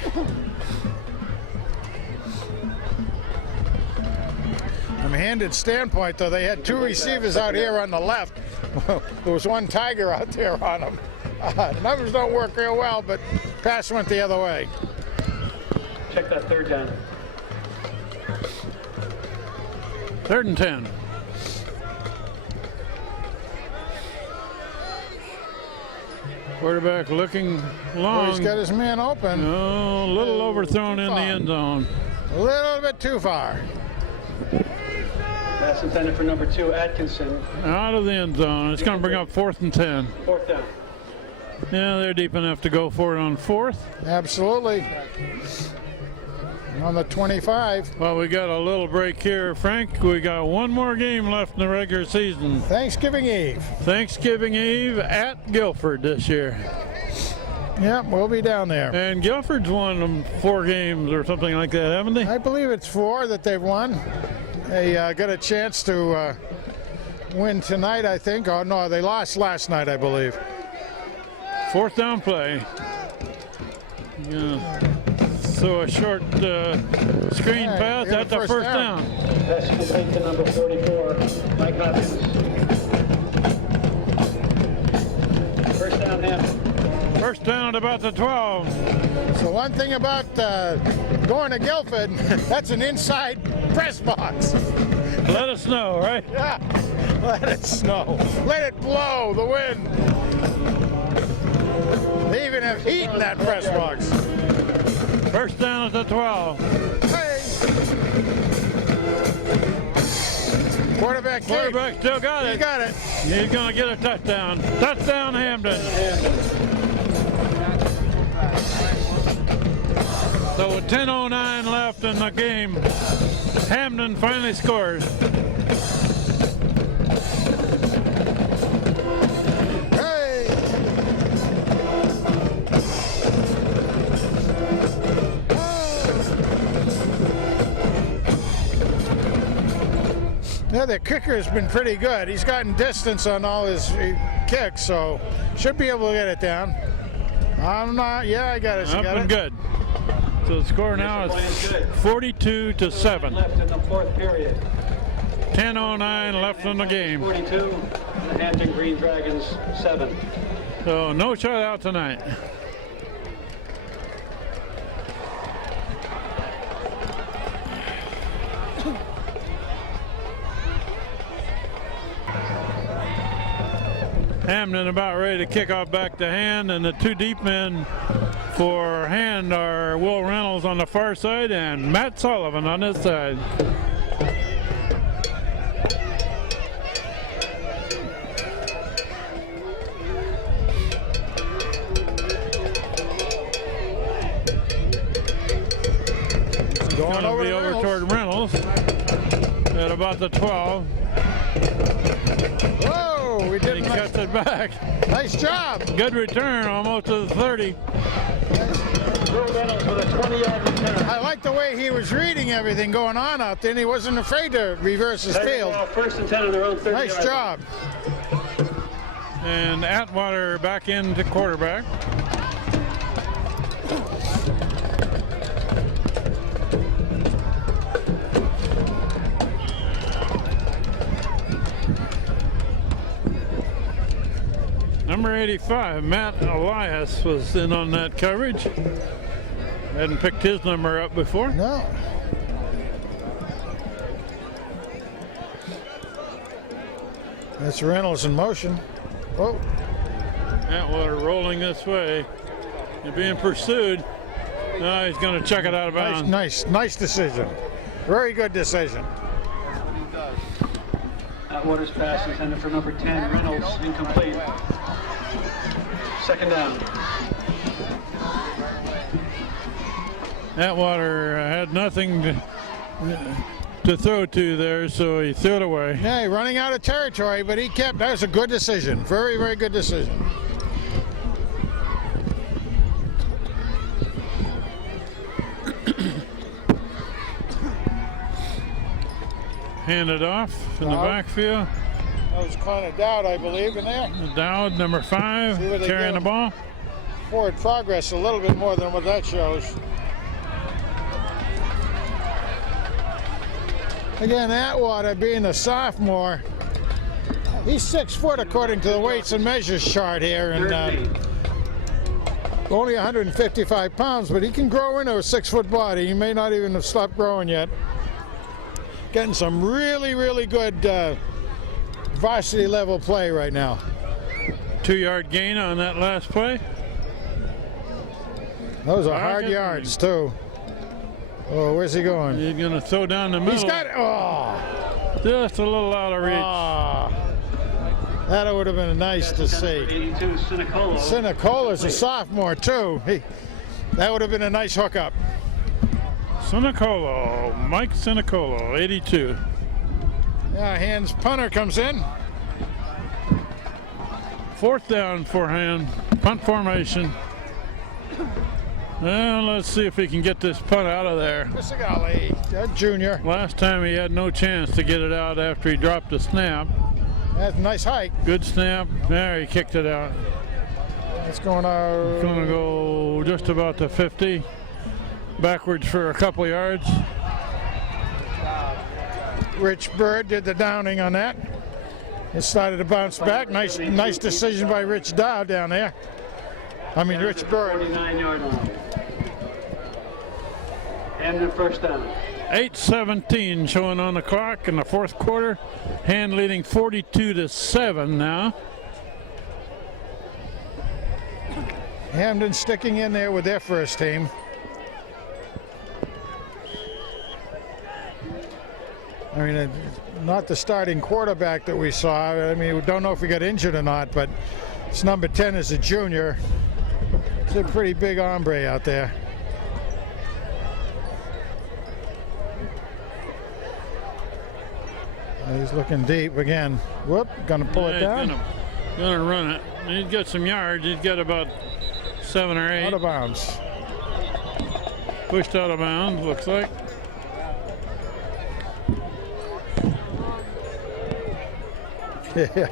From a handed standpoint, though, they had 2 receivers out here on the left. There was one Tiger out there on them. Numbers don't work real well, but pass went the other way. Check that third down. 3rd and 10. Quarterback looking long. Oh, he's got his man open. Oh, a little overthrown in the end zone. A little bit too far. Pass intended for number 2, Atkinson. Out of the end zone. It's going to bring up 4th and 10. Fourth down. Yeah, they're deep enough to go for it on 4th. Absolutely. On the 25. Well, we got a little break here, Frank. We got one more game left in the regular season. Thanksgiving Eve. Thanksgiving Eve at Guilford this year. Yep, we'll be down there. And Guilford's won 4 games or something like that, haven't they? I believe it's 4 that they've won. They got a chance to win tonight, I think. Oh, no, they lost last night, I believe. 4th down play. Yeah. So a short screen pass. That's a first down. Pass complete to number 44, Mike Hopkins. First down, Hamden. First down at about the 12. So one thing about going to Guilford, that's an inside press box. Let us know, right? Yeah, let it snow. Let it blow, the wind. They even have heat in that press box. First down at the 12. Hey. Quarterback Still got it. He got it. He's going to get a touchdown. Touchdown, Hamden. So with 10:09 left in the game, Hamden finally scores. Hey. Yeah, the kicker has been pretty good. He's gotten distance on all his kicks, so should be able to get it down. I'm not. Yeah, I got it. Up and good. So the score now is 42-7. Left in the fourth period. 10:09 left in the game. 42, the Hampton Green Dragons 7. So no shutout tonight. Hamden about ready to kick off back to Hand, and the two deep men for Hand are Will Reynolds on the far side and Matt Sullivan on this side. Going over Be to over Reynolds. toward Reynolds at about the 12. Whoa, we did He nice, cuts it back. nice job. Good return, almost to the 30. Will Reynolds with a 20-yard return. I like the way he was reading everything going on out there, and he wasn't afraid to reverse his field. First and 10 on their own 30. Nice job. And Atwater back into quarterback. Number 85, Matt Elias, was in on that coverage. Hadn't picked his number up before. No. That's Reynolds in motion. Oh, Atwater rolling this way. They're being pursued. Now he's going to check it out of bounds. nice decision. Very good decision. Atwater's pass intended for number 10, Reynolds, incomplete. Second down. Atwater had nothing to throw to there, so he threw it away. Yeah, running out of territory, but he kept. That was a good decision. Very, very good decision. Handed off in the backfield. That was Connor Dowd, I believe, in there. Dowd, number 5, See what they carrying give the him. ball. Forward progress a little bit more than what that shows. Again, Atwater being a sophomore, he's 6 foot according to the weights and measures chart here, and only 155 pounds, but he can grow into a 6 foot body. He may not even have stopped growing yet. Getting some really, really good varsity level play right now. 2-yard gain on that last play. Those are hard yards too. Oh, where's he going? He's going to throw down the middle. He's got it. Oh, Just a little out of reach. That would have been nice to see. 82, Sinicolo. Sinicolo's a sophomore too. That would have been a nice hookup. Sinicolo, Mike Sinicolo, 82. Yeah, Hand's punter comes in. 4th down for Hand, punt formation. Well, let's see if he can get this punt out of there. Mr. Golly, that junior. Last time he had no chance to get it out after he dropped the snap. That's a nice hike. Good snap. There, he kicked it out. It's going out. It's going to go just about to 50. Backwards for a couple yards. Rich Bird did the downing on that. It started to bounce back. Nice decision by Rich Dow down there. I mean, Rich Bird. 49-yard line. Hamden first down. 8:17 showing on the clock in the fourth quarter. Hand leading 42-7 now. Hamden sticking in there with their first team. I mean, not the starting quarterback that we saw. I mean, we don't know if he got injured or not, but it's number 10 is a junior. It's a pretty big hombre out there. He's looking deep again. Whoop, gonna pull it down. Gonna run it. He's got some yards. He's got about 7 or 8. Out of bounds. Pushed out of bounds, looks like. Yeah.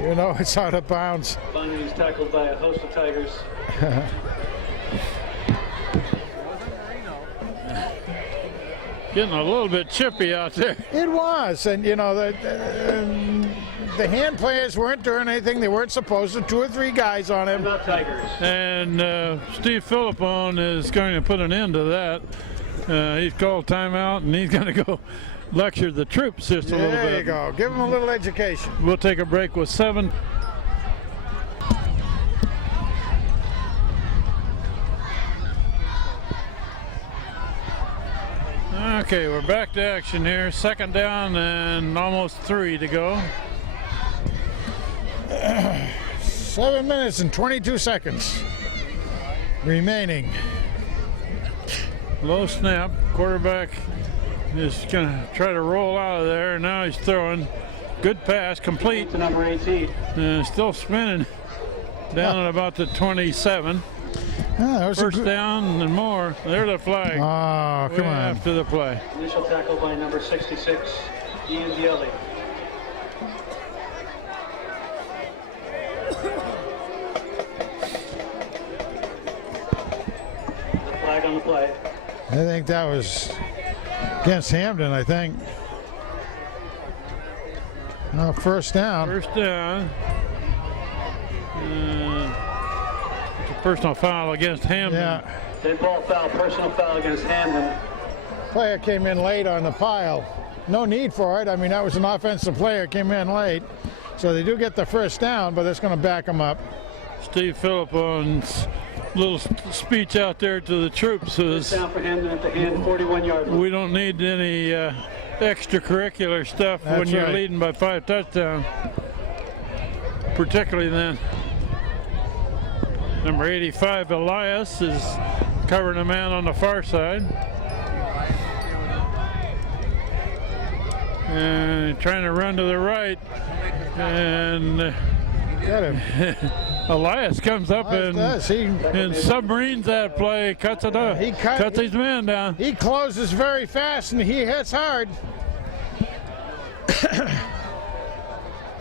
You know it's out of bounds. Finally, he's tackled by a host of Tigers. Getting a little bit chippy out there. It was, and you know, the hand players weren't doing anything they weren't supposed to. 2 or 3 guys on him. Not Tigers. And Steve Philippone is going to put an end to that. He's called timeout, and he's going to go lecture the troops just a little bit. There you go. Give them a little education. We'll take a break with 7. Okay, we're back to action here. 2nd down and almost 3 to go. 7 minutes and 22 seconds remaining. Low snap. Quarterback is going to try to roll out of there. Now he's throwing. Good pass, complete. To number 18. Still spinning down at about the 27. That was First down and more. There's the flag. Oh, come on. After the play. Initial tackle by number 66, Ian Daly. The flag on the play. I think that was against Hamden, I think. First down. First down. It's a personal foul against Hamden. Yeah. Dead ball foul, personal foul against Hamden. Player came in late on the pile. No need for it. I mean, that was an offensive player, came in late. So they do get the first down, but it's going to back them up. Steve Philippone's little speech out there to the troops is, Down for Hamden at the hand, 41-yard line. we don't need any extracurricular stuff That's when you're right. leading by 5 touchdowns. Particularly then. Number 85, Elias, is covering a man on the far side. And trying to run to the right. And Get him. Elias comes up Elias and, does. and submarines that play, cuts it up, cuts his man down. He closes very fast and he hits hard.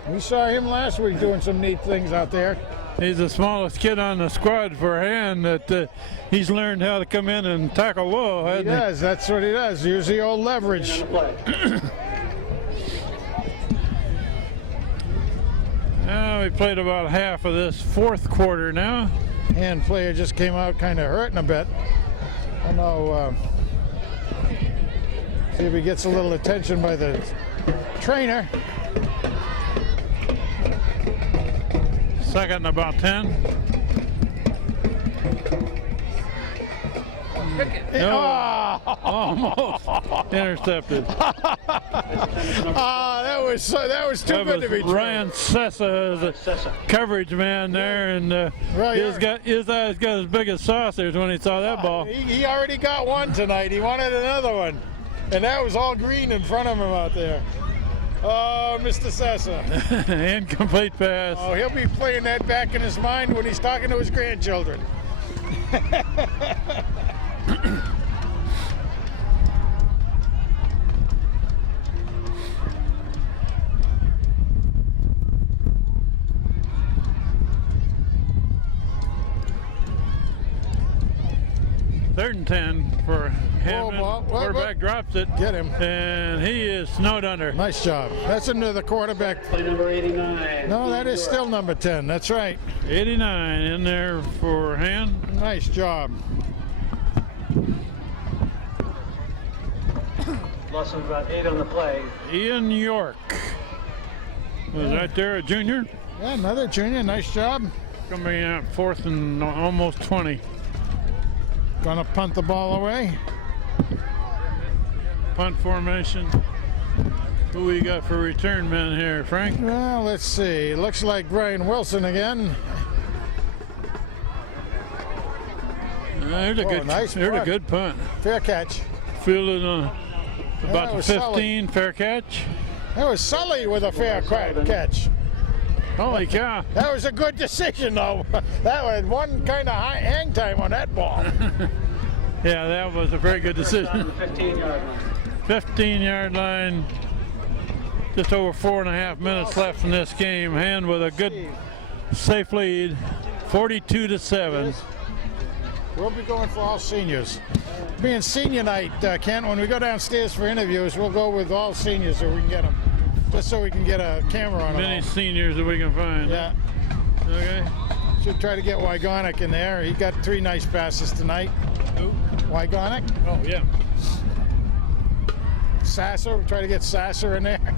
We saw him last week doing some neat things out there. He's the smallest kid on the squad for a hand that he's learned how to come in and tackle low. He does. That's what he does. Use the old leverage. We played about half of this fourth quarter now. Hand player just came out kind of hurting a bit. I know. See if he gets a little attention by the trainer. 2nd and about 10. Oh, Almost intercepted. that was too good to be true. Ryan Sessa is a coverage man there, and his eyes got as big as saucers when he saw that ball. He already got one tonight. He wanted another one, and that was all green in front of him out there. Oh, Mr. Sessa. Incomplete pass. Oh, he'll be playing that back in his mind when he's talking to his grandchildren. 3rd and 10 for Hamden. Quarterback drops it. Get him. And he is snowed under. Nice job. That's into the quarterback. Play number 89. No, that is still number 10. That's right. 89 in there for Hand. Nice job. Loss of about 8 on the play. Ian York was right there, a junior. Yeah, another junior. Nice job. Coming out 4th and almost 20. Gonna punt the ball away. Punt formation. Who we got for return men here, Frank? Well, let's see. Looks like Brian Wilson again. There's a good, nice there's a punt. good punt. Fair catch. Fielded on about the was 15, fair catch. That was Sully with a fair catch. Holy cow. That was a good decision, though. That was one kind of high hang time on that ball. Yeah, that was a very good decision. 15-yard line. 15-yard line. Just over 4.5 minutes left in this game. Hand with a good, safe lead, 42-7. We'll be going for all seniors. Being senior night, Kent, when we go downstairs for interviews, we'll go with all seniors so we can get them. Just so we can get a camera on them. Many seniors that we can find. Yeah. Okay. Should try to get Wygonic in there. He got 3 nice passes tonight. Who? Wygonic. Oh, yeah. Sasser. Try to get Sasser in there.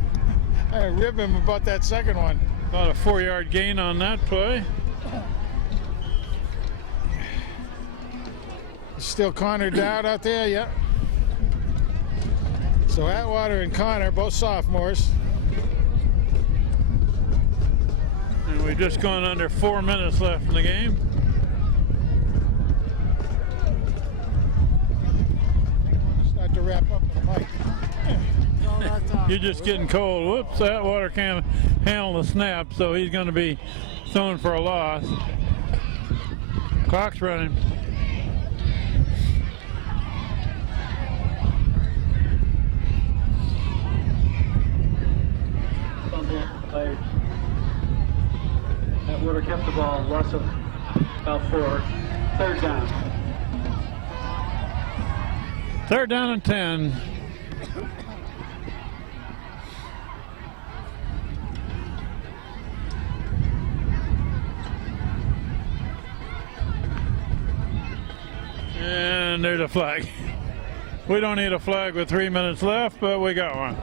I rib him about that second one. About a 4-yard gain on that play. Still Connor Dowd out there, yep. So Atwater and Connor, both sophomores. And we've just gone under 4 minutes left in the game. Start to wrap up the mic. You're just getting cold. Whoops, Atwater can't handle the snap, so he's going to be thrown for a loss. Clock's running. Play. Atwater kept the ball, loss of about 4. 3rd down. 3rd down and 10. And there's a flag. We don't need a flag with 3 minutes left, but we got one.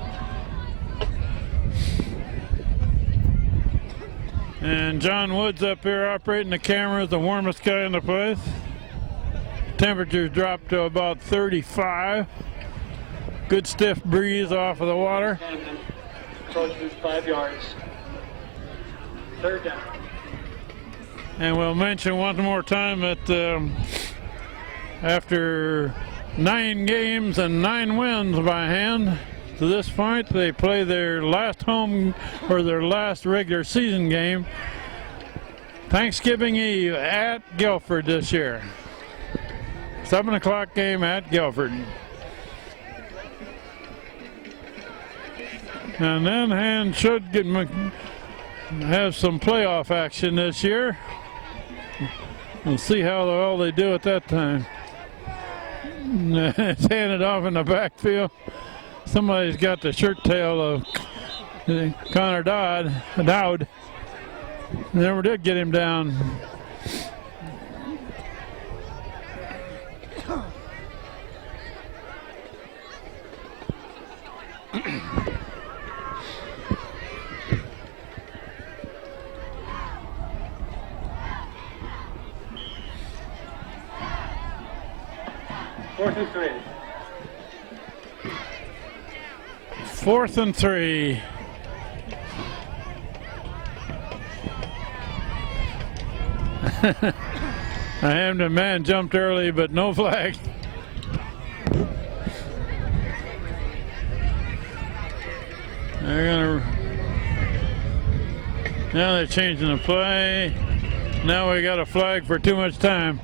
And John Woods up here operating the cameras, the warmest guy in the place. Temperatures dropped to about 35. Good stiff breeze off of the water. Hamden approaches 5 yards. 3rd down. And we'll mention one more time that after 9 games and 9 wins by Hand, to this point, they play their last home or their last regular season game Thanksgiving Eve at Guilford this year. 7 o'clock game at Guilford. And then Hand should have some playoff action this year. We'll see how well they do at that time. It's handed off in the backfield. Somebody's got the shirt tail of Connor Dowd. Never did get him down. Fourth and 3. 4th and 3. A Hamden man jumped early, but no flag. Now they're changing the play. Now we got a flag for too much time.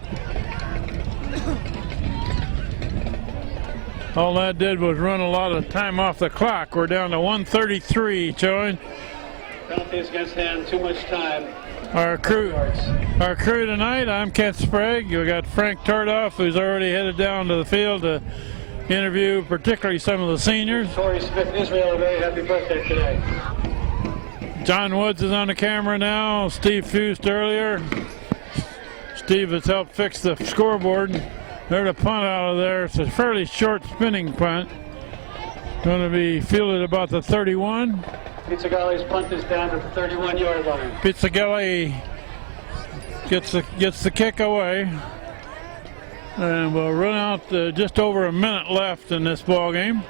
All that did was run a lot of time off the clock. We're down to 1:33 showing. Penalties against hand, too much time. Our crew tonight, I'm Kent Sprague. We got Frank Tardoff, who's already headed down to the field to interview particularly some of the seniors. Torrey Smith, Israel, a very happy birthday today. John Woods is on the camera now. Steve Fust earlier. Steve has helped fix the scoreboard. There's a punt out of there. It's a fairly short spinning punt. Going to be fielded about the 31. Pizzagalli's punt is down to the 31-yard line. Pizzagalli gets the kick away. And we'll run out just over a minute left in this ball game.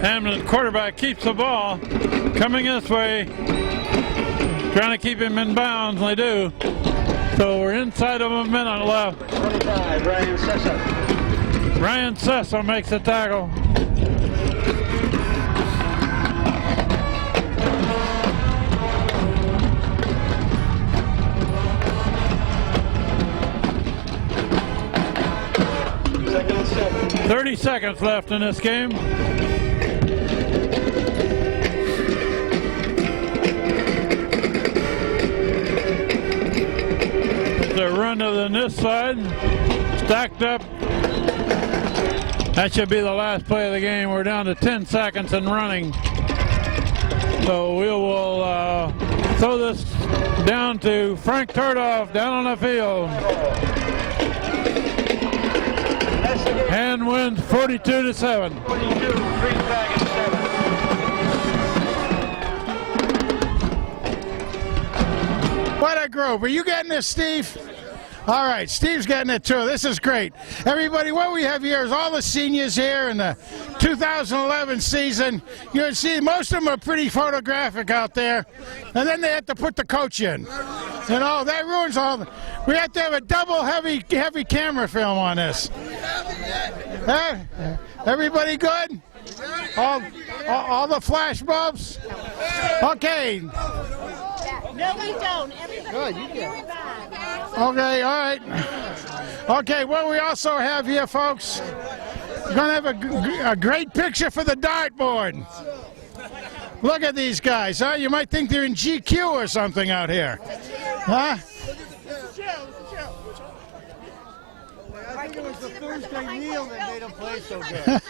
Hamden quarterback keeps the ball coming this way, trying to keep him in bounds, and they do. So we're inside of a minute left. 25, Ryan Sessa. Ryan Sessa makes the tackle. Second and 7. 30 seconds left in this game. The run to this side, stacked up. That should be the last play of the game. We're down to 10 seconds and running. So we will throw this down to Frank Tardoff down on the field. And wins 42-7. 42, Green Dragons 7. What a group. Are you getting this, Steve? All right, Steve's getting it too. This is great. Everybody, what we have here is all the seniors here in the 2011 season. You can see most of them are pretty photographic out there. And then they have to put the coach in. You know, that ruins all. We have to have a double heavy camera film on this. Huh? Everybody good? All the flash bulbs? Okay. No, we don't. Everybody, Okay, all right. Okay, what we also have here, folks, we're going to have a great picture for the dartboard. Look at these guys, huh? You might think they're in GQ or something out here. Huh? I think it was the Thursday meal that made him play so good.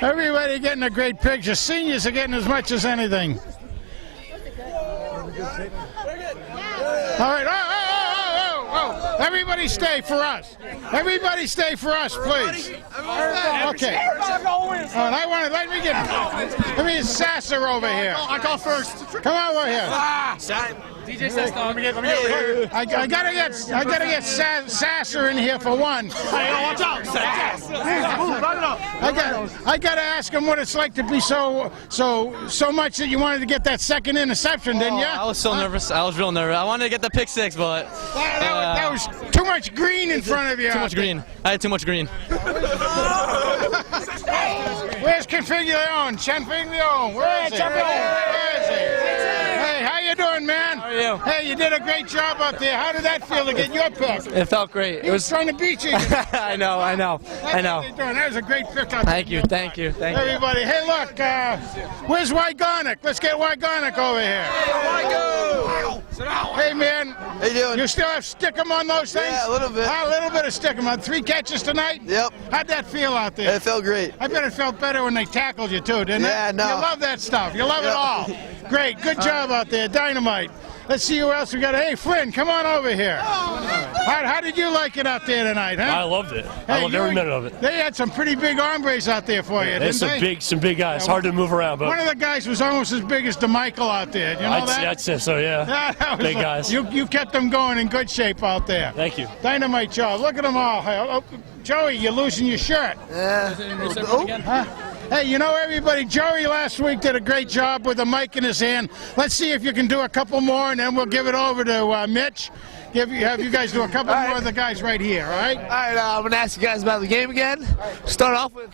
Everybody getting a great picture. Seniors are getting as much as anything. All right. Oh. Everybody stay for us. Everybody stay for us, please. Okay. And I want to let me get Sasser over here. I call first. Come on over here. DJ says no. Let me get over here. I gotta get Sasser in here for one. Hey, watch out. I gotta ask him what it's like to be so much that you wanted to get that second interception, didn't you? I was so nervous. I was real nervous. I wanted to get the pick six, but that was too much green in front of you. too much green. I had too much green. Where's Configlione? Chanfiglione? Where is he? Where is he? Hey, how you doing, man? How are you? Hey, you did a great job out there. How did that feel to get your pick? It felt great. He was trying to beat you. I know. That was a great pick out there. Thank you. Everybody, hey, look, where's Wygonic? Let's get Wygonic over here. Hey, man. How you doing? You still have stickum on those things? Yeah, a little bit. A little bit of stickum on 3 catches tonight? Yep. How'd that feel out there? It felt great. I bet it felt better when they tackled you, too, didn't it? Yeah, no. You love that stuff. You love it all. Great, good job out there, dynamite. Let's see who else we got. Hey, Flynn, come on over here. How did you like it out there tonight, huh? I loved it. I loved every minute of it. They had some pretty big hombres out there for you, didn't they? Some big guys. Hard to move around, but one of the guys was almost as big as DeMichael out there. You know that? I'd say so, yeah. That was big guys. You kept them going in good shape out there. Thank you. Dynamite Joe. Look at them all. Oh, Joey, you're losing your shirt. Huh? Hey, you know everybody, Joey last week did a great job with the mic in his hand. Let's see if you can do a couple more, and then we'll give it over to Mitch. Have you guys do a couple more of the guys right here, all right? All right, I'm going to ask you guys about the game again. Start off with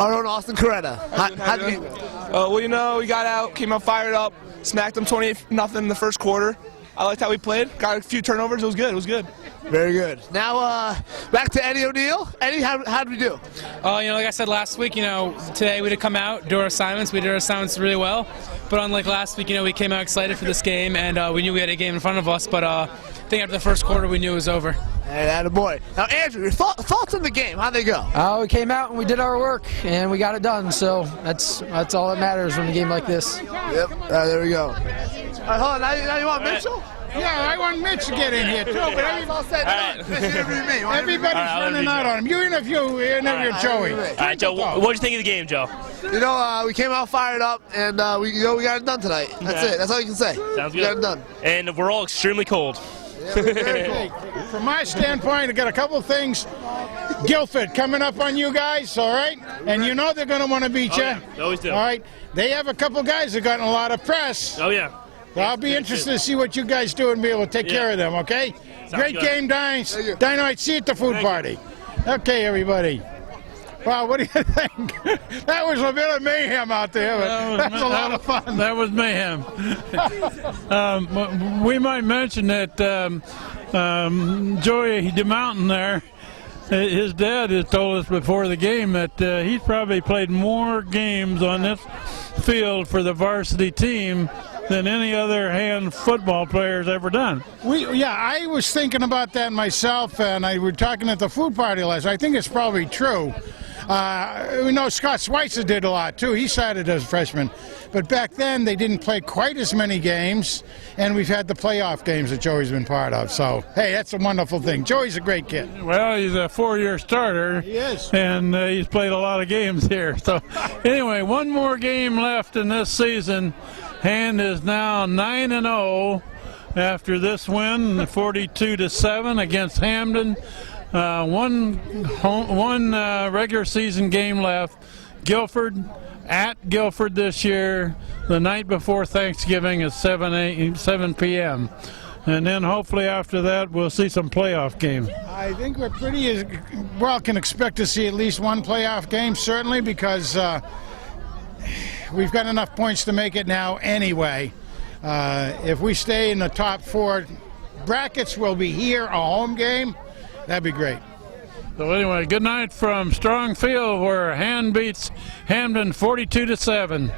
our own Austin Coretta. How'd the game go? Well, you know, we got out, came out fired up, smacked them 28-0 in the first quarter. I liked how we played. Got a few turnovers. It was good. It was good. Very good. Now, back to Eddie O'Neill. Eddie, how did we do? You know, like I said last week, you know, today we did come out, do our assignments. We did our assignments really well. But unlike last week, you know, we came out excited for this game, and we knew we had a game in front of us. But I think after the first quarter, we knew it was over. Hey, attaboy. Now, Andrew, your thoughts on the game? How'd they go? We came out and we did our work, and we got it done. So that's all that matters in a game like this. Yep. There we go. All right, hold on. Now you want Mitchell? Yeah, I want Mitch to get in here too, but everybody's running out on him. You interview Joey. All right, Joe, what did you think of the game, Joe? You know, we came out fired up, and we got it done tonight. That's it. That's all you can say. Sounds good. We got it done. And we're all extremely cold. Yeah, very cold. From my standpoint, I got a couple things. Guilford coming up on you guys, all right? And you know they're going to want to beat you. Yeah, they always do. All right? They have a couple guys that gotten a lot of press. Oh, yeah. So I'll be interested to see what you guys do and be able to take care of them, okay? Great good. game, Dynamite. See you at the food party. Okay, everybody. Wow, what do you think? That was a bit of mayhem out there, but that's a lot of fun. That was mayhem. We might mention that Joey DeMountain there, his dad has told us before the game that he's probably played more games on this field for the varsity team than any other hand football player's ever done. I was thinking about that myself, and we were talking at the food party last night. I think it's probably true. We know Scott Schweitzer did a lot, too. He started as a freshman. But back then, they didn't play quite as many games, and we've had the playoff games that Joey's been part of. So, hey, that's a wonderful thing. Joey's a great kid. Well, he's a four-year starter. He is. And he's played a lot of games here. So, anyway, one more game left in this season. Hand is now 9-0 after this win, 42-7 against Hamden. One regular season game left. Guilford at Guilford this year. The night before Thanksgiving at 7 p.m. And then hopefully after that we'll see some playoff games. I think we're pretty well can expect to see at least one playoff game, certainly, because we've got enough points to make it now anyway. If we stay in the top four brackets, we'll be here, a home game. That'd be great. So anyway, good night from Strong Field, where Hand beats Hamden 42-7.